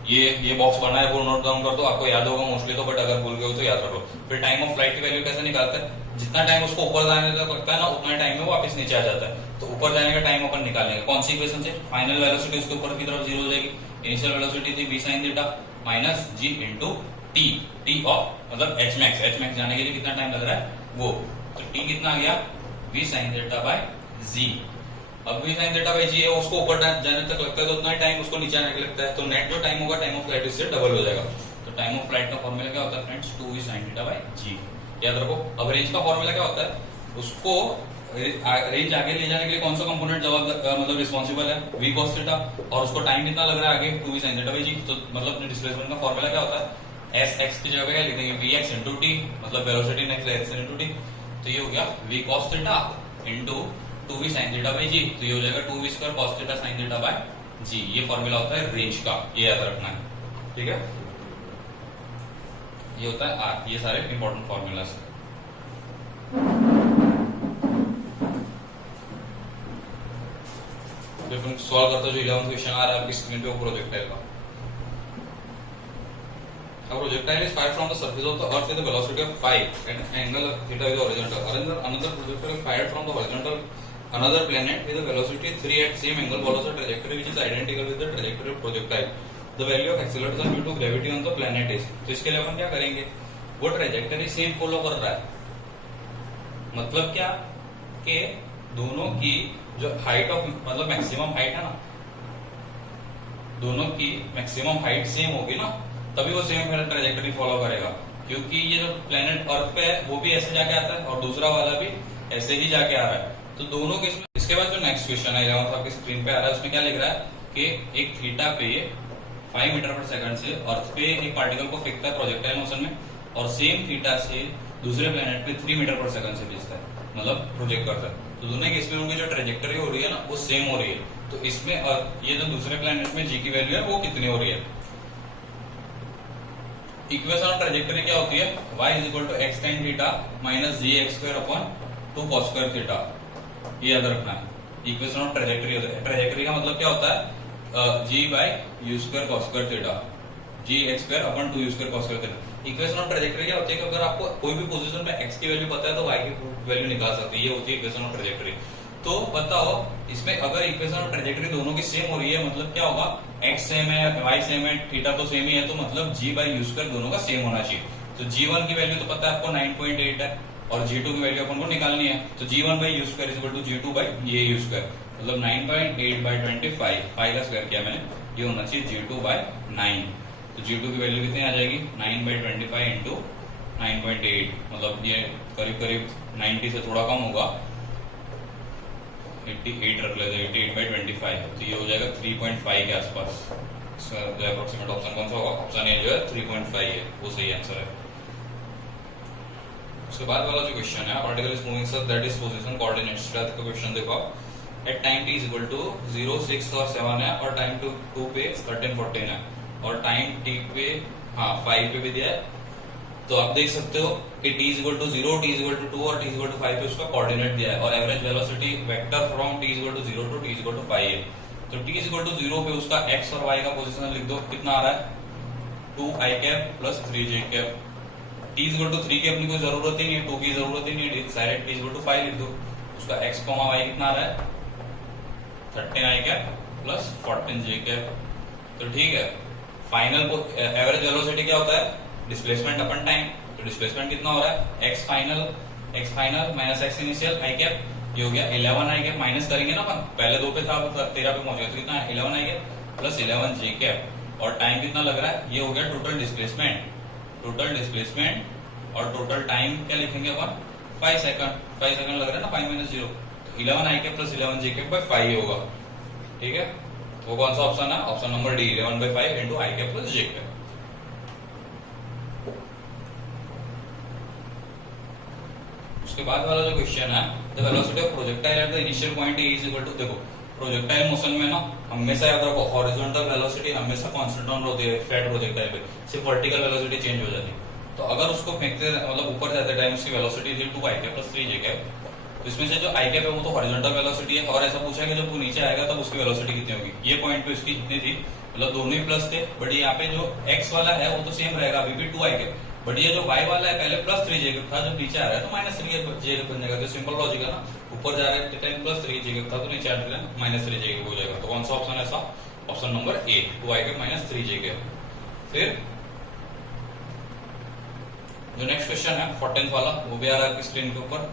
ये बॉक्स बना है वो नोट डाउन कर दो, आपको याद होगा मोस्टली तो, बट अगर भूल गए हो तो याद रखो। फिर टाइम ऑफ फ्लाइट की वैल्यू कैसे निकालते हैं, जितना टाइम उसको ऊपर जाने तक लगता है ना उतना टाइम में वो वापस नीचे आ जाता है। तो ऊपर जाने का टाइम अपन निकालेंगे कौन सी इक्वेशन से, फाइनल वेलोसिटी उसके ऊपर की तरफ जीरो हो जाएगी, इनिशियल वेलोसिटी थी v sin theta minus g into T of मतलब एच मैक्स जाने के लिए कितना टाइम लग रहा है वो, तो टी कितना आ गया v sin theta by g। अब v sin theta by g है, उसको ऊपर जाने तक लगता है तो उतना ही टाइम उसको नीचे आने के लगता है। तो नेट जो टाइम होगा टाइम ऑफ फ्लाइट इससे डबल हो जाएगा। तो टाइम ऑफ फ्लाइट का फॉर्मूला क्या होता है friends, 2v sin theta by g, याद रखो। अब रेंज का फॉर्मूला क्या होता है, उसको रेंज आगे ले जाने के लिए कौन सा कंपोनेंट मतलब रिस्पॉन्सिबल है, v cos थीटा, और उसको टाइम कितना लग रहा है आगे 2v sin theta by g। तो मतलब डिस्प्लेसमेंट का फॉर्मूला क्या होता है, s x की जगह क्या लिख देंगे vx इंटू टी, मतलब velocity next x into T. तो ये हो गया v cos theta into 2v sin theta by g। तो ये हो जाएगा 2v square cos theta sin theta by g। ये फॉर्मूला होता है रेंज का, ये याद रखना है। ठीक है, ये होता है r। ये सारे इंपॉर्टेंट फॉर्मूलास है। सॉल्व करते जो 11th क्वेश्चन आ रहा है आपकी स्क्रीन पे वो प्रोजेक्टाइल का। A projectile is fired from the surface of the earth with a velocity of 5 and angle of theta is horizontal. Another projectile is fired from the horizontal another planet with a velocity 3 at same angle follows a trajectory which is identical with the trajectory of projectile. The value of acceleration due to gravity on the planet is। तो इसके लिए अपन क्या करेंगे, वो ट्रेजेक्टरी सेम फॉलो कर रहा है मतलब क्या कि दोनों की जो हाइट ऑफ मतलब मैक्सिमम हाइट है ना, दोनों की मैक्सिमम हाइट सेम होगी ना, तभी वो सेम ट्रेजेक्टरी फॉलो करेगा। क्योंकि ये जो प्लेनेट अर्थ पे है वो भी ऐसे जाके आता है और दूसरा वाला भी ऐसे ही जाके आ रहा है, तो दोनों के इसके बाद जो नेक्स्ट क्वेश्चन है 11th आपकी स्क्रीन पे आ रहा है, उसमें क्या लिख रहा है कि एक थीटा पे 5 मीटर पर सेकंड से अर्थ पे एक पार्टिकल को फेंकता है प्रोजेक्टाइल मोशन में, और सेम थीटा से दूसरे प्लेनेट पे 3 मीटर पर सेकंड से भेजता है, मतलब प्रोजेक्ट करता है। तो दोनों केस में उनकी जो ट्रेजेक्टरी हो रही है ना वो सेम हो रही है। तो इसमें ये जो दूसरे प्लेनेट में जी की वैल्यू है वो कितनी हो रही है। इक्वेशन ऑफ ट्रेजेक्टरी क्या होती है, y is equal to x tan theta minus g x square upon 2 cos square theta, ये याद रखना है। इक्वेशन ऑफ ट्रेजेक्टरी होता है, ट्रेजेक्टरी का मतलब क्या होता है g by u square cos square theta, g x square upon 2 u square cos square theta. Equation of trajectory क्या होती है कि अगर आपको कोई भी पोजीशन पे x की वैल्यू पता है तो y की वैल्यू निकाल सकते हैं, ये होती है इक्वेशन ऑफ ट्रेजेक्टरी। तो बताओ इसमें अगर इक्वेशन ऑफ ट्रेजेक्टरी दोनों की सेम हो रही है मतलब क्या होगा, x सेम है y सेम है थीटा तो सेम ही है, तो मतलब g बाई यू स्क्वायर दोनों का सेम होना चाहिए। तो g1 की वैल्यू तो पता है आपको 9.8 है और g2 की वैल्यू अपन को निकालनी है, तो g1 by u square is equal to g2 by ये यू स्क्वायर, मतलब 9.8 बाई 25, 5 का स्क्वायर किया मैंने, ये होना चाहिए g2 बाई 9। तो g2 की वैल्यू कितनी आ जाएगी 9 बाई 25 इंटू 9.8, मतलब ये करीब करीब 90 से थोड़ा कम होगा, 88 रख लेते हैं, 88 बाई 25, तो ये हो जाएगा 3.5 के आसपास। अप्रोक्सीमेट ऑप्शन कौन सा होगा, ऑप्शन ए जो है 3.5 है, वो सही आंसर है। उसके बाद वाला जो क्वेश्चन है, particle is moving such that is position coordinates का क्वेश्चन देखो, at time t is equal to 0, 6 और 7 है, और टाइम 2 पे 13, 14 है, और टाइम t पे 5 पे भी दिया है। तो आप देख सकते हो कि t is equal to 0, t is equal to 2 और t इज इक्वल टू 5 पे उसका कोऑर्डिनेट दिया है, और average velocity vector from t is equal to 0 टू t इज इक्वल टू 5 है। तो t इज इक्वल टू 0 पे उसका x और y का पोजीशन लिख दो, कितना आ रहा है 2i cap plus 3j cap. t is equal to 3 की अपनी कोई जरूरत ही नहीं है, 2 की जरूरत ही नहीं है, direct t is equal to 5 लिख दो। उसका x y कितना आ रहा है 13i cap plus 14j cap. तो ठीक है, फाइनल एवरेज वेलोसिटी क्या होता है डिस्प्लेसमेंट अपन टाइम, तो डिस्प्लेसमेंट कितना हो रहा है x final minus x initial i cap, ये हो गया 11i कैप, माइनस करेंगे ना अपन, पहले 2 पे था 13 पे पहुंच गया, तो कितना है 11i cap plus 11j cap, और टाइम कितना लग रहा है, ये हो गया टोटल डिस्प्लेसमेंट और टोटल टाइम क्या लिखेंगे अपन 5 सेकंड लग रहा है ना, 5 माइनस 0, तो 11i cap plus 11j cap by 5 होगा। ठीक है, वो कौन सा ऑप्शन है, option number D, 11/5 into i cap plus j cap. उसके बाद वाला जो क्वेश्चन है, the velocity of projectile at the initial point is equal to, देखो प्रोजेक्टाइल मोशन में ना हमेशा याद रखो हॉरिजॉन्टल वेलोसिटी हमेशा कांस्टेंट होती है फ्लैट प्रोजेक्टाइल पे, सिर्फ वर्टिकल वेलोसिटी चेंज हो जाती है। तो अगर उसको फेंकते मतलब ऊपर जाते टाइम उसकी वेलोसिटी थी 2i cap plus 3j cap, तो इसमें से जो i कैप है वो तो हॉरिजॉन्टल वेलोसिटी है, और ऐसा पूछा है कि जब वो नीचे आएगा तब उसकी वेलोसिटी कितनी होगी। ये पॉइंट पे उसकी कितनी थी, मतलब दोनों ही प्लस थे, बट यहाँ पे जो x वाला है वो तो सेम रहेगा, अभी भी 2i कैप, बट ये जो y वाला है पहले प्लस 3j कैप था, जब नीचे आ रहा है तो माइनस 3j कैप बन जाएगा। तो सिंपल लॉजिक है ना, ऊपर जा रहा है टाइम प्लस 3j कैप था, तो नीचे आ रहा है माइनस 3j कैप हो जाएगा। तो कौन सा ऑप्शन है ऐसा, option number A, 2i cap minus 3j cap. फिर जो नेक्स्ट क्वेश्चन है 14th वाला, वो भी आ रहा है आपकी स्क्रीन के ऊपर,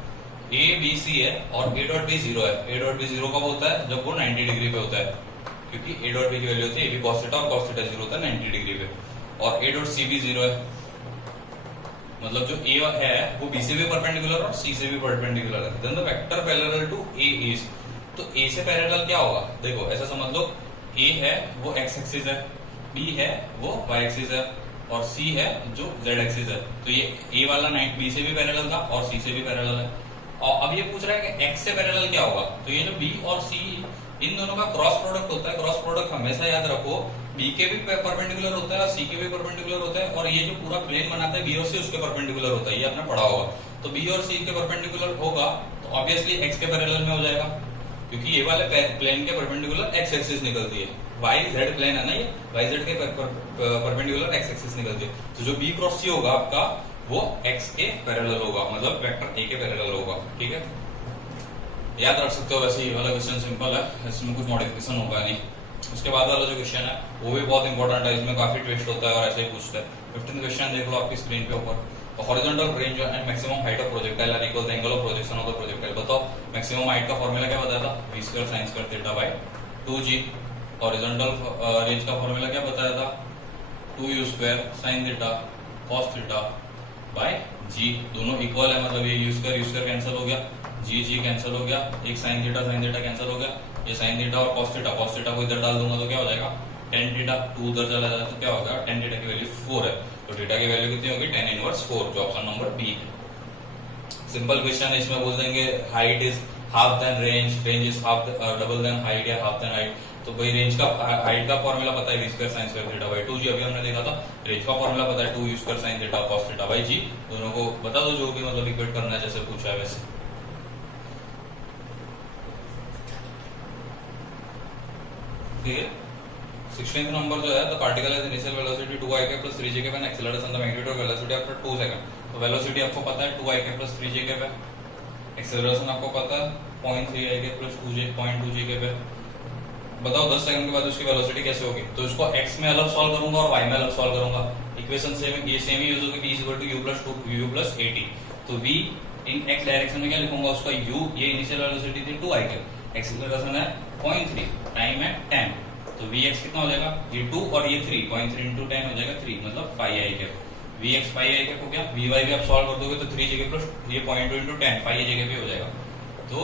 ए बी सी है और ए डॉट बी 0 है। ए डॉट बी 0 कब होता है, जब वो 90 डिग्री पे होता है, क्योंकि ए डॉट बी की वैल्यू होती है ए बी cos थीटा और cos थीटा 0 होता है 90 डिग्री पे, और ए डॉट सी भी 0 है, मतलब जो ए है वो बी से भी परपेंडिकुलर और सी से भी परपेंडिकुलर है, then the vector parallel to a is, तो ए से पैरेलल क्या होगा, देखो ऐसा समझ लो ए है वो एक्स एक्सिस है, बी है वो वाई एक्सिस है, और सी है जो जेड एक्सिस है। तो ये ए वाला बी से भी पैरेलल था और सी से भी पैरेलल है। और अब ये पूछ रहा है कि एक्स से पैरेलल क्या होगा, तो ये जो बी और सी इन दोनों का क्रॉस प्रोडक्ट होता है। क्रॉस प्रोडक्ट हमेशा याद रखो बी के भी परपेंडिकुलर होता है और सी के भी परपेंडिकुलर होता है, और ये जो पूरा प्लेन बनाता है बी और सी उसके परपेंडिकुलर होता है, ये आपने पढ़ा होगा। तो बी और सी के परपेंडिकुलर होगा तो ऑब्वियसली एक्स के पैरेलल में हो जाएगा, क्योंकि ये वाले प्लेन के परपेंडिकुलर एक्स एक्सिस निकलती है, वाई जेड प्लेन है ना, ये वाई जेड के परपेंडिकुलर एक्स एक्सिस निकलती है। तो जो बी क्रॉस सी होगा आपका वो एक्स के पैरेलल होगा, मतलब वेक्टर ए के पैरेलल होगा। ठीक है, याद रख सकते हो। वैसे ये वाला क्वेश्चन सिंपल है, इसमें कुछ मॉडिफिकेशन होगा नहीं। उसके बाद वाला जो क्वेश्चन है वो भी बहुत इंपॉर्टेंट है, इसमें काफी ट्विस्ट होता है और ऐसे ही पूछता है। 15th क्वेश्चन देख लो आपकी स्क्रीन पे ऊपर, The horizontal range and maximum height of projectile are equal to the angle of projection of the projectile. बताओ maximum height का फॉर्मूला क्या बताया था? v square sin square theta by 2g. horizontal range का फॉर्मूला क्या बताया था? 2u square sin theta cos theta by g. दोनों इक्वल है, मतलब ये u square कैंसिल हो गया, g कैंसिल हो गया, एक sin theta कैंसिल हो गया, ये sin theta और cos theta को इधर डाल दूंगा तो क्या हो जाएगा? tan theta 2 उधर चला जाए तो क्या होगा? tan theta की वैल्यू 4 है, तो थीटा की वैल्यू कितनी होगी? tan इनवर्स 4, जो ऑप्शन नंबर बी है। सिंपल क्वेश्चन है, इसमें बोल देंगे height is half then range is half double then height या हाफ देन हाइट। तो भाई रेंज का हाइट का फॉर्मूला पता है v square sin square theta by 2g, अभी हमने देखा था। रेंज का फॉर्मूला पता है 2u square sin theta cos theta by g। दोनों को बता दो, जो भी मतलब इक्वेट करना है जैसे पूछा है वैसे। ठीक है, 16th नंबर जो है, the particle has initial velocity 2ik plus 3jk and acceleration the magnitude of velocity after 2 second. तो वेलोसिटी आपको पता है 2ik plus 3jk पे, एक्सेलरेशन आपको पता है 0.3ik plus 0.2jk पे। बताओ 10 सेकंड के बाद उसकी वेलोसिटी कैसे होगी? तो इसको x में अलग सॉल्व करूंगा और y में अलग सॉल्व करूंगा। इक्वेशन सेम, ये सेम ही यूज होगी, v इक्वल to u plus 2u plus at। तो v इन x डायरेक्शन में क्या लिखूंगा? उसका u, ये इनिशियल वेलोसिटी थी 2ik, एक्सेलरेशन है 0.3, टाइम है 10, तो vx कितना हो जाएगा? ये 2 और ये 3, 0.3 into 10 हो जाएगा 3, मतलब 5ik। vx 5ik हो गया, vy भी आप सॉल्व कर दोगे तो 3jk प्लस ये 0.2 into 10 5jk भी हो जाएगा। तो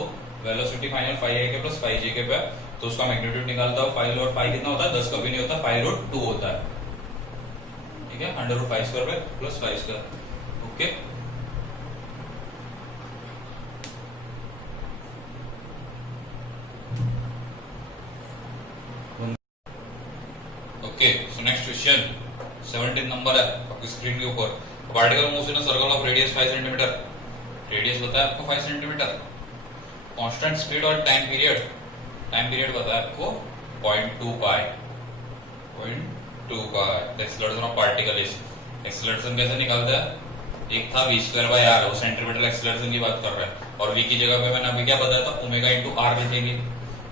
velocity final 5ik plus 5jk पे, तो उसका मैग्नीट्यूड निकालता हूं। 5 और 5 कितना होता है? 10 कभी नहीं होता, 5√2 होता है। ठीक है, √5 स्क्वायर पे plus 5 square. Okay, okay, so next question 17 number है आपकी स्क्रीन के ऊपर। Particle moves in a circle of radius 5 centimetre. Radius बताया आपको 5 सेंटीमीटर। कांस्टेंट स्पीड और टाइम पीरियड बताया आपको 0.2 pi. The acceleration of particle is, acceleration कैसे निकालते हैं? एक था v स्क्वायर बाय r, वो सेंटीमीटर एक्सेलरेशन की बात कर रहा है, और v की जगह पे मैंने अभी क्या बताया था? ओमेगा इंटू r लिखेंगे,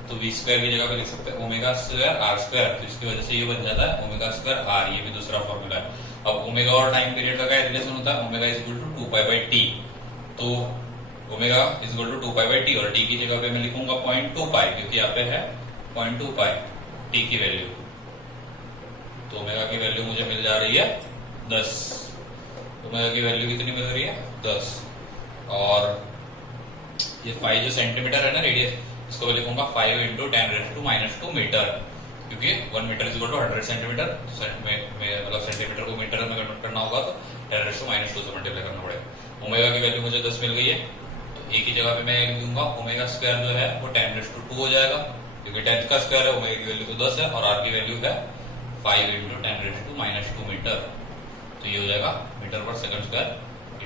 तो v स्क्वायर की जगह पे लिख सकते हैं ओमेगा स्क्वायर r स्क्वायर, तो इसकी वजह से ये बन जाता है ओमेगा स्क्वायर r। ये भी दूसरा फॉर्मूला है। अब ओमेगा और टाइम पीरियड का क्या रिलेशन होता है? Omega is equal to 2 pi by t, तो omega is equal to 2 pi by t, और t की जगह पे मैं लिखूंगा 0.2 पाई, क्योंकि यहाँ पे है 0.2 पाई t की वैल्यू। तो ओमेगा की वैल्यू मुझे मिल जा रही है 10। ओमेगा की वैल्यू कितनी मिल रही है? 10। और ये 5 जो सेंटीमीटर है ना रेडियस, इसको मैं लिखूंगा 5 इंटू 10⁻⁻² मीटर, क्योंकि 1 metre is equal to 100 centimetre. मतलब सेंटीमीटर को मीटर में कन्वर्ट करना होगा तो 10⁻² से मल्टीप्लाई करना पड़ेगा। ओमेगा की वैल्यू मुझे 10 मिल गई है, तो ए की जगह पे मैं लिख दूंगा ओमेगा स्क्वायर जो है वो 10⁻² हो जाएगा, क्योंकि 10 का स्क्वायर है, ओमेगा की वैल्यू तो 10 है, और आर की वैल्यू है 5 इंटू 10⁻² मीटर, तो ये हो जाएगा मीटर पर सेकंड स्क्वायर।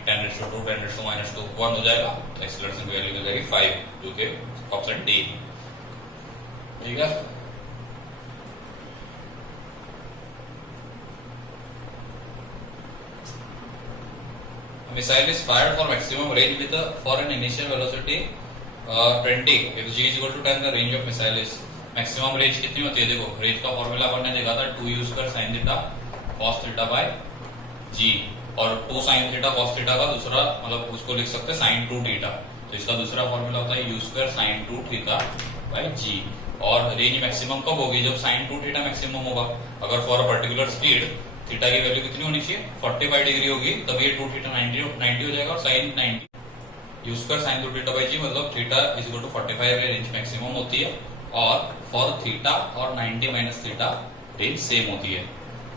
10⁻², 10⁻² 1 हो जाएगा, तो एक्सेलरेशन की वैल्यू मिल जाएगी 5, जो कि ऑप्शन डी। ठीक है, missile is fired for maximum range with for an initial velocity 20, if g is equal to 10, the range of missile is, maximum range कितनी होती है? देखो रेंज का फॉर्मूला अपन ने देखा था 2u square sin theta cos theta by g, और 2 sin थीटा cos थीटा का दूसरा मतलब उसको लिख सकते हैं sin 2 थीटा, तो इसका दूसरा फॉर्मूला होता है u square sin 2 theta by g। और रेंज मैक्सिमम कब होगी? जब sin 2 थीटा मैक्सिमम होगा। अगर for a particular speed theta की वैल्यू कितनी होनी चाहिए? 45 डिग्री होगी, तब ये 2 थीटा 90 हो जाएगा, और sin 90 u square sin 2 theta by g, मतलब theta is equal to 45 range maximum होती है, और फॉर थीटा और 90 माइनस थीटा रेंज सेम होती है।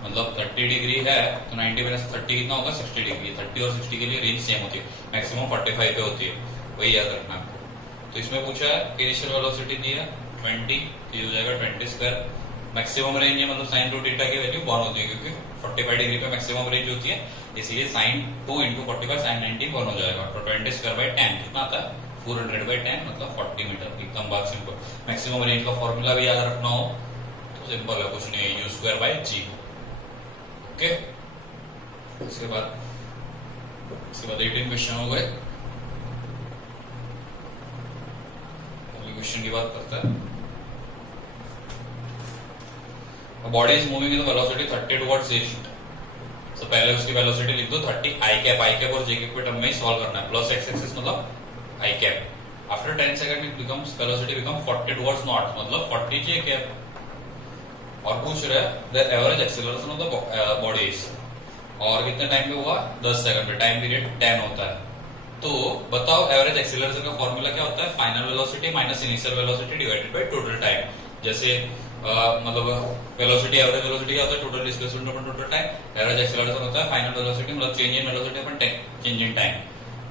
मतलब 30 डिग्री है तो 90 माइनस 30 कितना होगा? 60 डिग्री। 30 और 60 के लिए रेंज सेम होती है, मैक्सिमम 45 पे होती है, वही याद रखना आपको। तो इसमें पूछा है इनिशियल वेलोसिटी दी है 20, ये हो जाएगा 20 स्क्वायर। मैक्सिमम रेंज है, मतलब sin 2 थीटा की वैल्यू 1 होती है, क्योंकि 45 डिग्री पे मैक्सिमम रेंज होती है, इसलिए sin 2 इंटू 45 sin 90 1 हो जाएगा। तो 20 स्क्वायर बाय 10 कितना आता है? 400 बाय 10, मतलब 40 मीटर। एकदम बात सिंपल। मैक्सिमम रेंज का फॉर्मूला भी याद रखना हो तो सिंपल है, कुछ नहीं है, u square by g। Okay, इसके बाद 18 क्वेश्चन हो गए। अगले क्वेश्चन की बात करते हैं। A body is moving in the velocity 30 towards east. तो पहले उसकी वेलोसिटी लिख दो 30 आई कैप और जे कैप के टर्म में ही सॉल्व करना है। प्लस एक्स एक्सिस मतलब i cap. After 10 second it becomes velocity become 40 towards north मतलब 40 जे कैप। और पूछ रहा है the average acceleration of the body is, और कितने टाइम पे हुआ 10 सेकंड पे, टाइम पीरियड 10 होता है। तो बताओ एवरेज एक्सीलरेशन का फॉर्मूला क्या होता है, final velocity minus initial velocity divided by total time. जैसे मतलब वेलोसिटी एवरेज वेलोसिटी क्या होता है, total displacement upon total time. Average acceleration होता है फाइनल वेलोसिटी मतलब change in velocity upon change in time.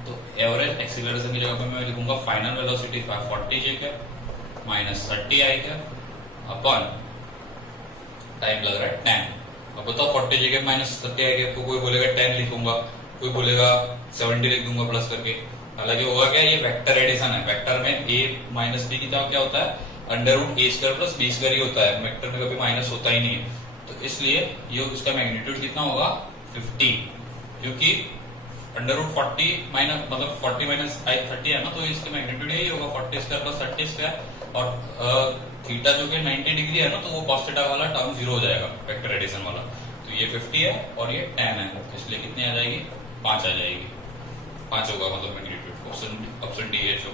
तो एवरेज एक्सीलरेशन की जगह पे मैं लिखूंगा final velocity 40 j cap minus 30 आई कैप अपॉन टाइम लग रहा है 10। अब बताओ 40 जे कैप माइनस 30 आई कैप को कोई बोलेगा 10 लिखूंगा, कोई बोलेगा 70 लिख दूंगा प्लस करके। हालांकि होगा क्या, ये वेक्टर एडिशन है। वेक्टर में a माइनस बी की क्या होता है, अंडर रूट ए स्क्वायर प्लस बी स्क्वायर ही होता है। वेक्टर में कभी माइनस होता ही नहीं है। तो इसलिए ये उसका मैग्नीट्यूड कितना होगा 50, क्योंकि अंडर रूट 40 माइनस मतलब 40 माइनस 30 है ना, तो इसका मैग्नीट्यूड यही होगा 40 स्क्वायर प्लस 30 स्क्वायर। और थीटा जो कि 90 डिग्री है ना, तो वो cos थीटा वाला टर्म 0 हो जाएगा वेक्टर एडिशन वाला। तो ये 50 है और ये 10 है, इसलिए कितनी आ जाएगी 5 आ जाएगी। 5 होगा मतलब मैग्नीट्यूड। ऑप्शन डी है जो।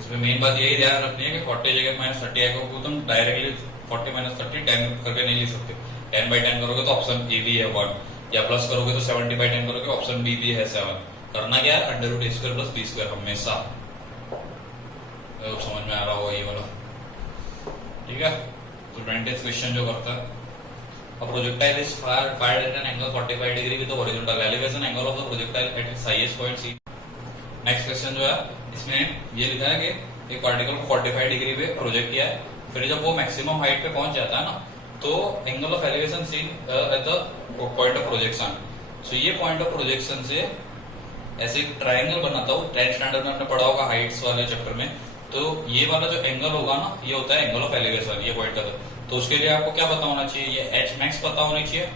इसमें मेन बात यही ध्यान रखनी है कि 40 जगह माइनस 30 आएगा को तुम डायरेक्टली 40 माइनस 30 10 करके नहीं लिख सकते। 10 बाई 10 करोगे तो ऑप्शन ए भी है 1, या प्लस करोगे तो 70 बाई 10 करोगे ऑप्शन बी भी है 7। करना क्या है, अंडर रूट ए स्क्वायर प्लस बी स्क्वायर हमेशा। समझ में आ रहा होगा ये वाला, ठीक है। तो 20th क्वेश्चन जो करता है, a projectile is fired at an angle 45 degree with the horizontal elevation angle of the projectile at its highest point C। Next question जो है इसमें ये लिखा है कि एक पार्टिकल को 45 डिग्री पे प्रोजेक्ट किया है, फिर जब वो मैक्सिमम हाइट पे पहुंच जाता है ना, तो angle of elevation seen at the point of projection. So ये पॉइंट ऑफ प्रोजेक्शन से ऐसे ट्रायंगल बनाता हूँ। 10th स्टैंडर्ड में आपने पढ़ा होगा हाइट्स वाले चैप्टर में। तो ये वाला जो एंगल होगा ना, ये होता है एंगल ऑफ एलिवेशन, ये पॉइंट का। तो उसके लिए आपको क्या पता होना चाहिए, ये एच मैक्स पता होनी चाहिए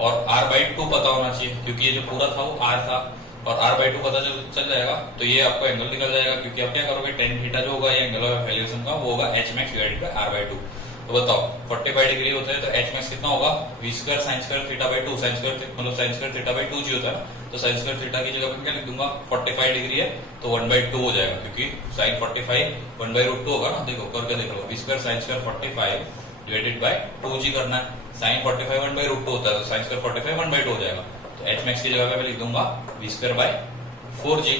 और r/2 पता होना चाहिए, क्योंकि ये जो पूरा था वो r था और r/2 पता चल जाएगा तो ये आपको एंगल निकल जाएगा। क्योंकि आप क्या करोगे, tan थीटा जो होगा ये एंगल ऑफ एलिवेशन का वो होगा h max divided by r/2। तो बताओ 45 डिग्री होता है तो h मैक्स कितना होगा, v square sine square theta by 2। Sine square मतलब साइन स्क्वायर थीटा बाय 2 जी होता है ना, तो साइन स्क्वायर थीटा की जगह पे क्या लिख दूंगा, 45 डिग्री है तो 1/2 हो जाएगा, क्योंकि साइन 45 1/√2 होगा ना। देखो करके देख लो, v square sine square 45 divided by 2g करना है। साइन 45 1/√2 होता है तो साइन स्क्वायर 45 1/2 हो जाएगा। तो h मैक्स की जगह पे मैं लिख दूंगा v स्क्वायर बाय 4g,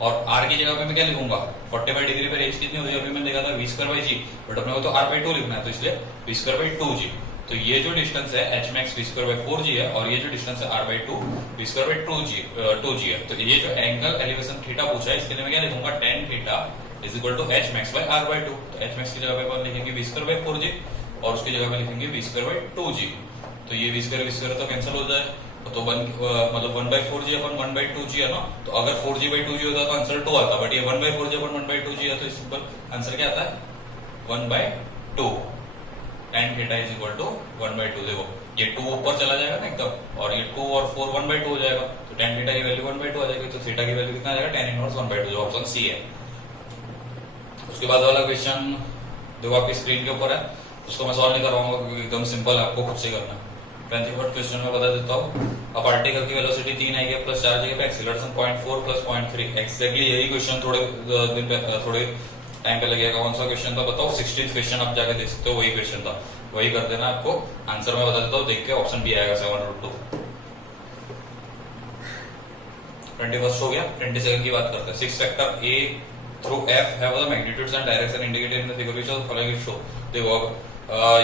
और r की जगह पे मैं क्या लिखूंगा, 45 डिग्री पे रेंज कितनी हुई अभी मैंने देखा था v square bye g, but अपने को तो r/2 लिखना है तो इसलिए v स्क्वायर बाय 2g। तो ये जो डिस्टेंस है h max v square bye 4g है, और ये जो डिस्टेंस है r/2 v square bye 2g है। तो ये जो एंगल एलिवेशन थीटा पूछा है, इसके लिए मैं क्या लिखूंगा, tan theta is equal to h max by r/2। तो h मैक्स की जगह पे अपन लिखेंगे v स्क्वायर बाय 4g और उसकी जगह पे लिखेंगे v स्क्वायर बाय 2g। तो ये v स्क्वायर तो कैंसिल हो जाए, तो मतलब 1/4g अपन 1/2g है ना। तो अगर 4g बाय 2g होता तो आंसर 2 आता, बट ये 1/4g अपन 1/2g है तो इस पर आंसर क्या आता है 1/2। tan theta is equal to 1/2। देखो ये 2 ऊपर चला जाएगा ना एकदम, और ये 2 और 4 1/2 हो जाएगा, तो tan थीटा की वैल्यू 1/2 आ जाएगी। तो थीटा की वैल्यू कितना आ जाएगा, tan इनवर्स 1/2, जो ऑप्शन सी है। उसके बाद वाला क्वेश्चन देखो आपकी स्क्रीन के ऊपर है, उसको मैं सॉल्व नहीं करवाऊंगा क्योंकि एकदम सिंपल है, आपको खुद से करना है। 24th क्वेश्चन में बता देता हूँ, अब पार्टिकल की वेलोसिटी 3 आई है प्लस 4 जगह पे एक्सीलरेशन 0.4 प्लस 0.3। एक्जैक्टली यही क्वेश्चन थोड़े दिन पे थोड़े टाइम पे लगेगा। कौन सा क्वेश्चन था बताओ, 16th क्वेश्चन आप जाके देख सकते हो, वही क्वेश्चन था, वही कर देना। आपको आंसर में बता देता हूँ, देख के ऑप्शन बी आएगा 7/2। 21st हो गया। 22nd की बात करते हैं। 6 vector a through f have the magnitudes and direction indicated in the figure which are following it show। देखो अब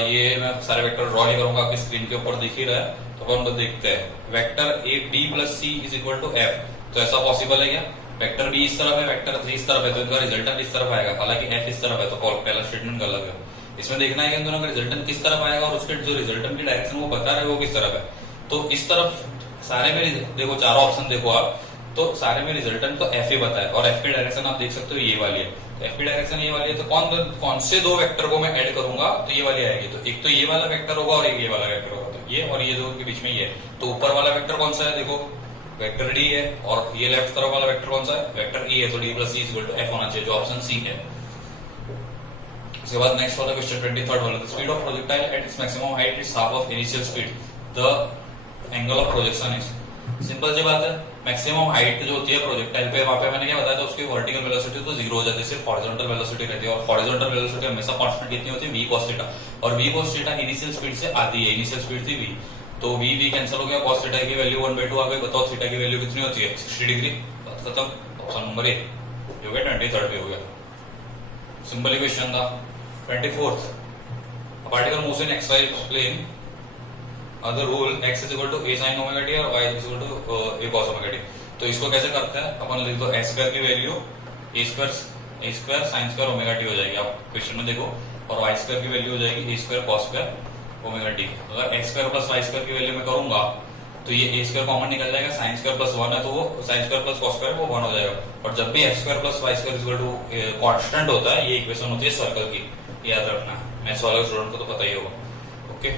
ये मैं सारे वेक्टर ड्रॉ नहीं करूंगा, आपकी स्क्रीन के ऊपर दिख ही रहा है, तो अपन देखते हैं। Vector a b plus c is equal to f, तो ऐसा पॉसिबल है क्या, वेक्टर b इस तरफ है वेक्टर c इस तरफ है, तो इनका रिजल्टेंट इस तरफ आएगा। हालांकि f इस तरफ है तो पहला स्टेटमेंट गलत है। इसमें देखना है कि इन दोनों का रिजल्टेंट किस तरफ आएगा और उसके जो रिजल्टेंट की डायरेक्शन वो बता रहे वो किस तरफ है। तो इस तरफ सारे में देखो चारों ऑप्शन देखो आप, तो सारे में रिजल्टेंट तो एफ ही बताया, और एफ की डायरेक्शन आप देख सकते हो ये वाली है। तो एफ की डायरेक्शन ये वाली है, तो कौन से दो वेक्टर को मैं ऐड करूंगा तो ये वाली आएगी। तो एक तो ये वाला वेक्टर होगा और एक ये वाला वेक्टर होगा, तो ये और ये दो के बीच में ये। तो ऊपर वाला वेक्टर कौन सा है, देखो वेक्टर डी है, और ये लेफ्ट तरफ वाला वेक्टर कौन सा है, वेक्टर ई है। तो d plus c equal to f होना चाहिए, जो ऑप्शन सी है। उसके बाद नेक्स्ट वाला क्वेश्चन 23rd वाला, the speed of projectile at its maximum height is half of initial speed. The angle of projection is, simple सी बात है, मैक्सिमम हाइट जो होती है प्रोजेक्टाइल पे, वहां पे मैंने क्या बताया था, उसकी वर्टिकल वेलोसिटी तो जीरो हो जाती है, सिर्फ हॉरिजॉन्टल वेलोसिटी रहती है, और हॉरिजॉन्टल वेलोसिटी हमेशा कांस्टेंट कितनी होती है, v cos थीटा, और v cos theta initial speed से आधी है, इनिशियल स्पीड थी v, तो v कैंसिल हो गया, cos थीटा की वैल्यू 1/2 आ गई, बताओ थीटा की वैल्यू कितनी होती है, 60 डिग्री, बात खत्म, ऑप्शन नंबर ए हो गया, 23rd भी हो गया, सिंपल इक्वेशन था। 24th, particle moves in xy plane, अगर rule x is equal to a sin omega t और y is equal to a cos omega t, तो इसको कैसे करते हैं अपन, लिख दो s स्क्वायर की value a square sin square omega t हो जाएगी, आप क्वेश्चन में देखो, और y स्क्वायर की वैल्यू हो जाएगी a square cos square omega t। अगर x square plus y square की वैल्यू में करूंगा तो ये a स्क्वायर कॉमन निकल जाएगा, sin स्क्वायर प्लस 1 है तो वो sin square plus cos square वो 1 हो जाएगा, और जब भी x square plus y square is equal to constant होता है, ये इक्वेशन होती है सर्कल की, याद रखना, मैथ्स वाले स्टूडेंट को तो पता ही होगा। ओके,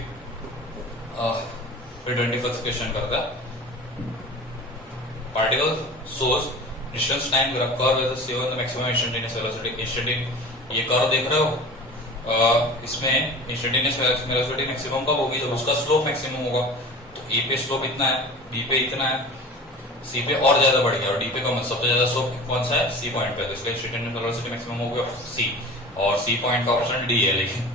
फिर 21st क्वेश्चन करता है, particle source distance time curve with the maximum instantaneous velocity, ये कर्व देख रहे हो, इसमें इंस्टेंटेनियस वेलोसिटी मैक्सिमम कब होगी, जब उसका स्लोप मैक्सिमम होगा, तो ए पे स्लोप इतना है, बी पे इतना है, सी पे और ज्यादा बढ़ गया, और डी पे कम, सबसे ज्यादा स्लोप कौन सा है, सी पॉइंट पे, तो इसका इंस्टेंटेनियस वेलोसिटी मैक्सिमम हो गया सी, और सी पॉइंट का ऑप्शन डी है। लेकिन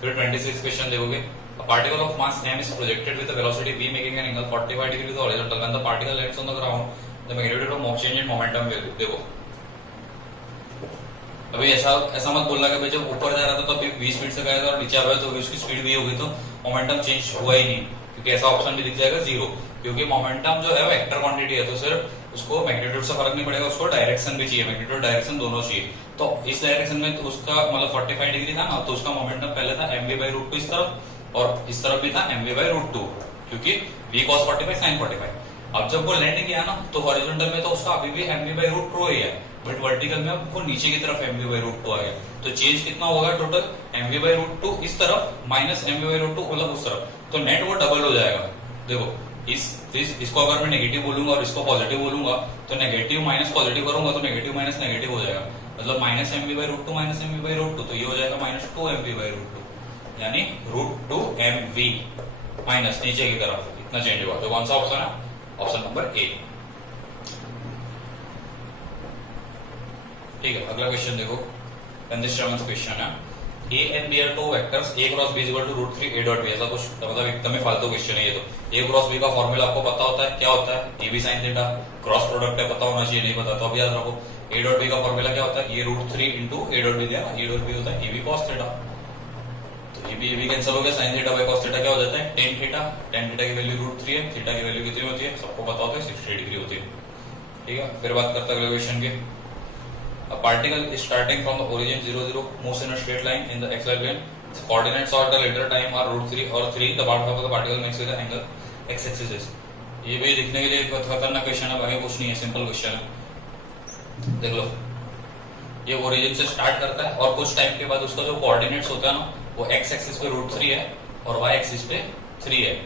फिर 26 क्वेश्चन देखोगे, a particle of mass m is projected with a velocity v making an angle 45 degree to the horizontal, when the particle lands on the ground the magnitude of motion change in momentum value, देखो अभी ऐसा मत बोलना कि भाई जब ऊपर जा रहा था तो अभी v स्पीड से गया था और नीचे आ गया तो उसकी स्पीड v होगी तो मोमेंटम चेंज हुआ ही नहीं, क्योंकि ऐसा ऑप्शन भी दिख जाएगा जीरो, क्योंकि मोमेंटम जो है वो वेक्टर क्वांटिटी है, तो सिर्फ उसको मैग्नीट्यूड से फर्क नहीं पड़ेगा, उसको डायरेक्शन भी चाहिए, मैग्नीट्यूड डायरेक्शन दोनों चाहिए, तो इस डायरेक्शन में तो उसका मतलब 45 डिग्री था ना, तो उसका मोमेंटम पहले था mv/√2 इस तरफ और इस तरफ भी था mv/√2, क्योंकि v cos 45 sin 45। अब जब वो लैंड किया ना तो हॉरिजॉन्टल में तो उसका अभी भी mv/√2 ही है, बट वर्टिकल में वो नीचे की तरफ mv/√2 आ गया, तो चेंज कितना होगा टोटल, mv/√2 इस तरफ माइनस mv/√2 मतलब उस तरफ, तो नेट वो डबल हो जाएगा। देखो इसको अगर मैं नेगेटिव बोलूंगा और इसको पॉजिटिव बोलूंगा तो नेगेटिव माइनस पॉजिटिव करूंगा तो नेगेटिव माइनस नेगेटिव हो जाएगा, मतलब माइनस mv/√2 माइनस mv/√2, तो ये हो जाएगा -2 mv/√2, यानी √2 mv माइनस नीचे की तरफ इतना चेंज हुआ, तो कौन सा ऑप्शन है, ऑप्शन नंबर ए। ठीक है, अगला क्वेश्चन देखो, 27th क्वेश्चन है, a and b are two vectors, a cross b is equal to √3 a dot b, ऐसा कुछ मतलब एकदम ही फालतू क्वेश्चन है ये, तो a cross b का फॉर्मूला आपको पता होता है, क्या होता है, a b sin theta, cross product है पता होना चाहिए, नहीं पता तो अब याद रखो, a dot b का फॉर्मूला क्या होता है, ये √3 into a dot b दिया ना, a dot b होता है a b cos थीटा, तो a b कैंसिल हो गया, sin theta by cos theta क्या हो जाता है, tan थीटा, tan थीटा की वैल्यू √3 है, थीटा की वैल्यू कितनी होती है सबको पता होता है 60 डिग्री होती है। ठीक है, फिर बात करते हैं अगले क्वेश्चन की, a particle is starting from the origin 0 0 moves in a straight line in the xy plane, its coordinates at the later time are √3 और 3, the part of the particle makes with the angle x axis is, ये भी दिखने के लिए खतरनाक क्वेश्चन है, आगे कुछ नहीं है, सिंपल क्वेश्चन है, देख लो, ये ओरिजिन से स्टार्ट करता है और कुछ टाइम के बाद उसका जो कोऑर्डिनेट्स होता है ना वो x एक्सिस पे √3 है और y एक्सिस पे 3 है,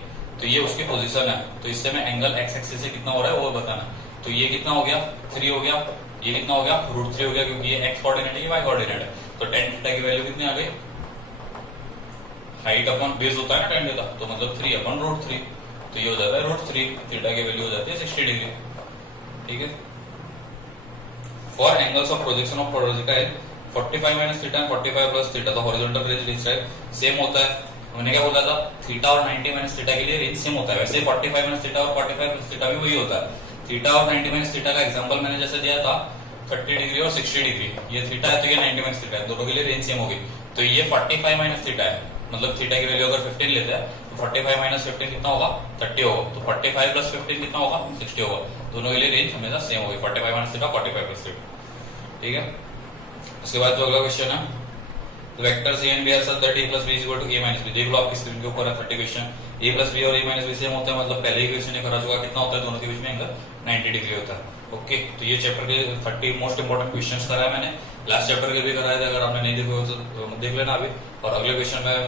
तो ये उसकी पोजीशन है, तो इससे मैं एंगल x एक्सिस से कितना हो रहा है वो बताना, तो ये कितना हो गया 3 हो गया, ये कितना हो गया √3 हो गया, क्योंकि ये x कोऑर्डिनेट है ये y कोऑर्डिनेट है, तो tan थीटा की वैल्यू कितनी आ गई, हाइट अपॉन बेस होता है ना tan थीटा, तो मतलब 3 अपॉन √3, तो ये हो जाता है √3, थीटा की वैल्यू हो जाती है 60 डिग्री। ठीक है, for angles of projection of projectile 45 minus theta and 45 plus theta, तो हॉरिजॉन्टल रेंज इस साइड सेम होता है, मैंने क्या बोला था, थीटा और 90 माइनस थीटा के लिए रेंज सेम होता है, वैसे 45 माइनस थीटा और 45 प्लस थीटा भी वही होता है, थीटा और 90 माइनस थीटा का एग्जांपल मैंने जैसे दिया था 30 डिग्री और 60 डिग्री, ये थीटा है तो ये 90 माइनस थीटा है, दोनों के लिए रेंज सेम होगी, तो ये 45 माइनस थीटा है, मतलब थीटा की वैल्यू अगर 15 लेते हैं तो 45 माइनस 15 कितना होगा 30 होगा, तो 45 प्लस 15 कितना होगा 60 होगा, दोनों के लिए रेंज हमेशा सेम होगी, 45 माइनस थीटा 45 प्लस थीटा। ठीक है, उसके बाद जो अगला क्वेश्चन है, vectors a and b are such that a plus b is equal to a minus b, देख लो आपकी स्क्रीन के ऊपर है 30 क्वेश्चन, a plus b और a minus b सेम होते हैं, मतलब पहले ही क्वेश्चन करा चुका, कितना होता है दोनों के बीच में एंगल 90 डिग्री होता है। ओके, तो ये चैप्टर के 30 मोस्ट इंपोर्टेंट क्वेश्चंस कराया मैंने, लास्ट चैप्टर के भी कराया था, अगर आपने नहीं देखा तो देख लेना अभी, और अगले क्वेश्चन में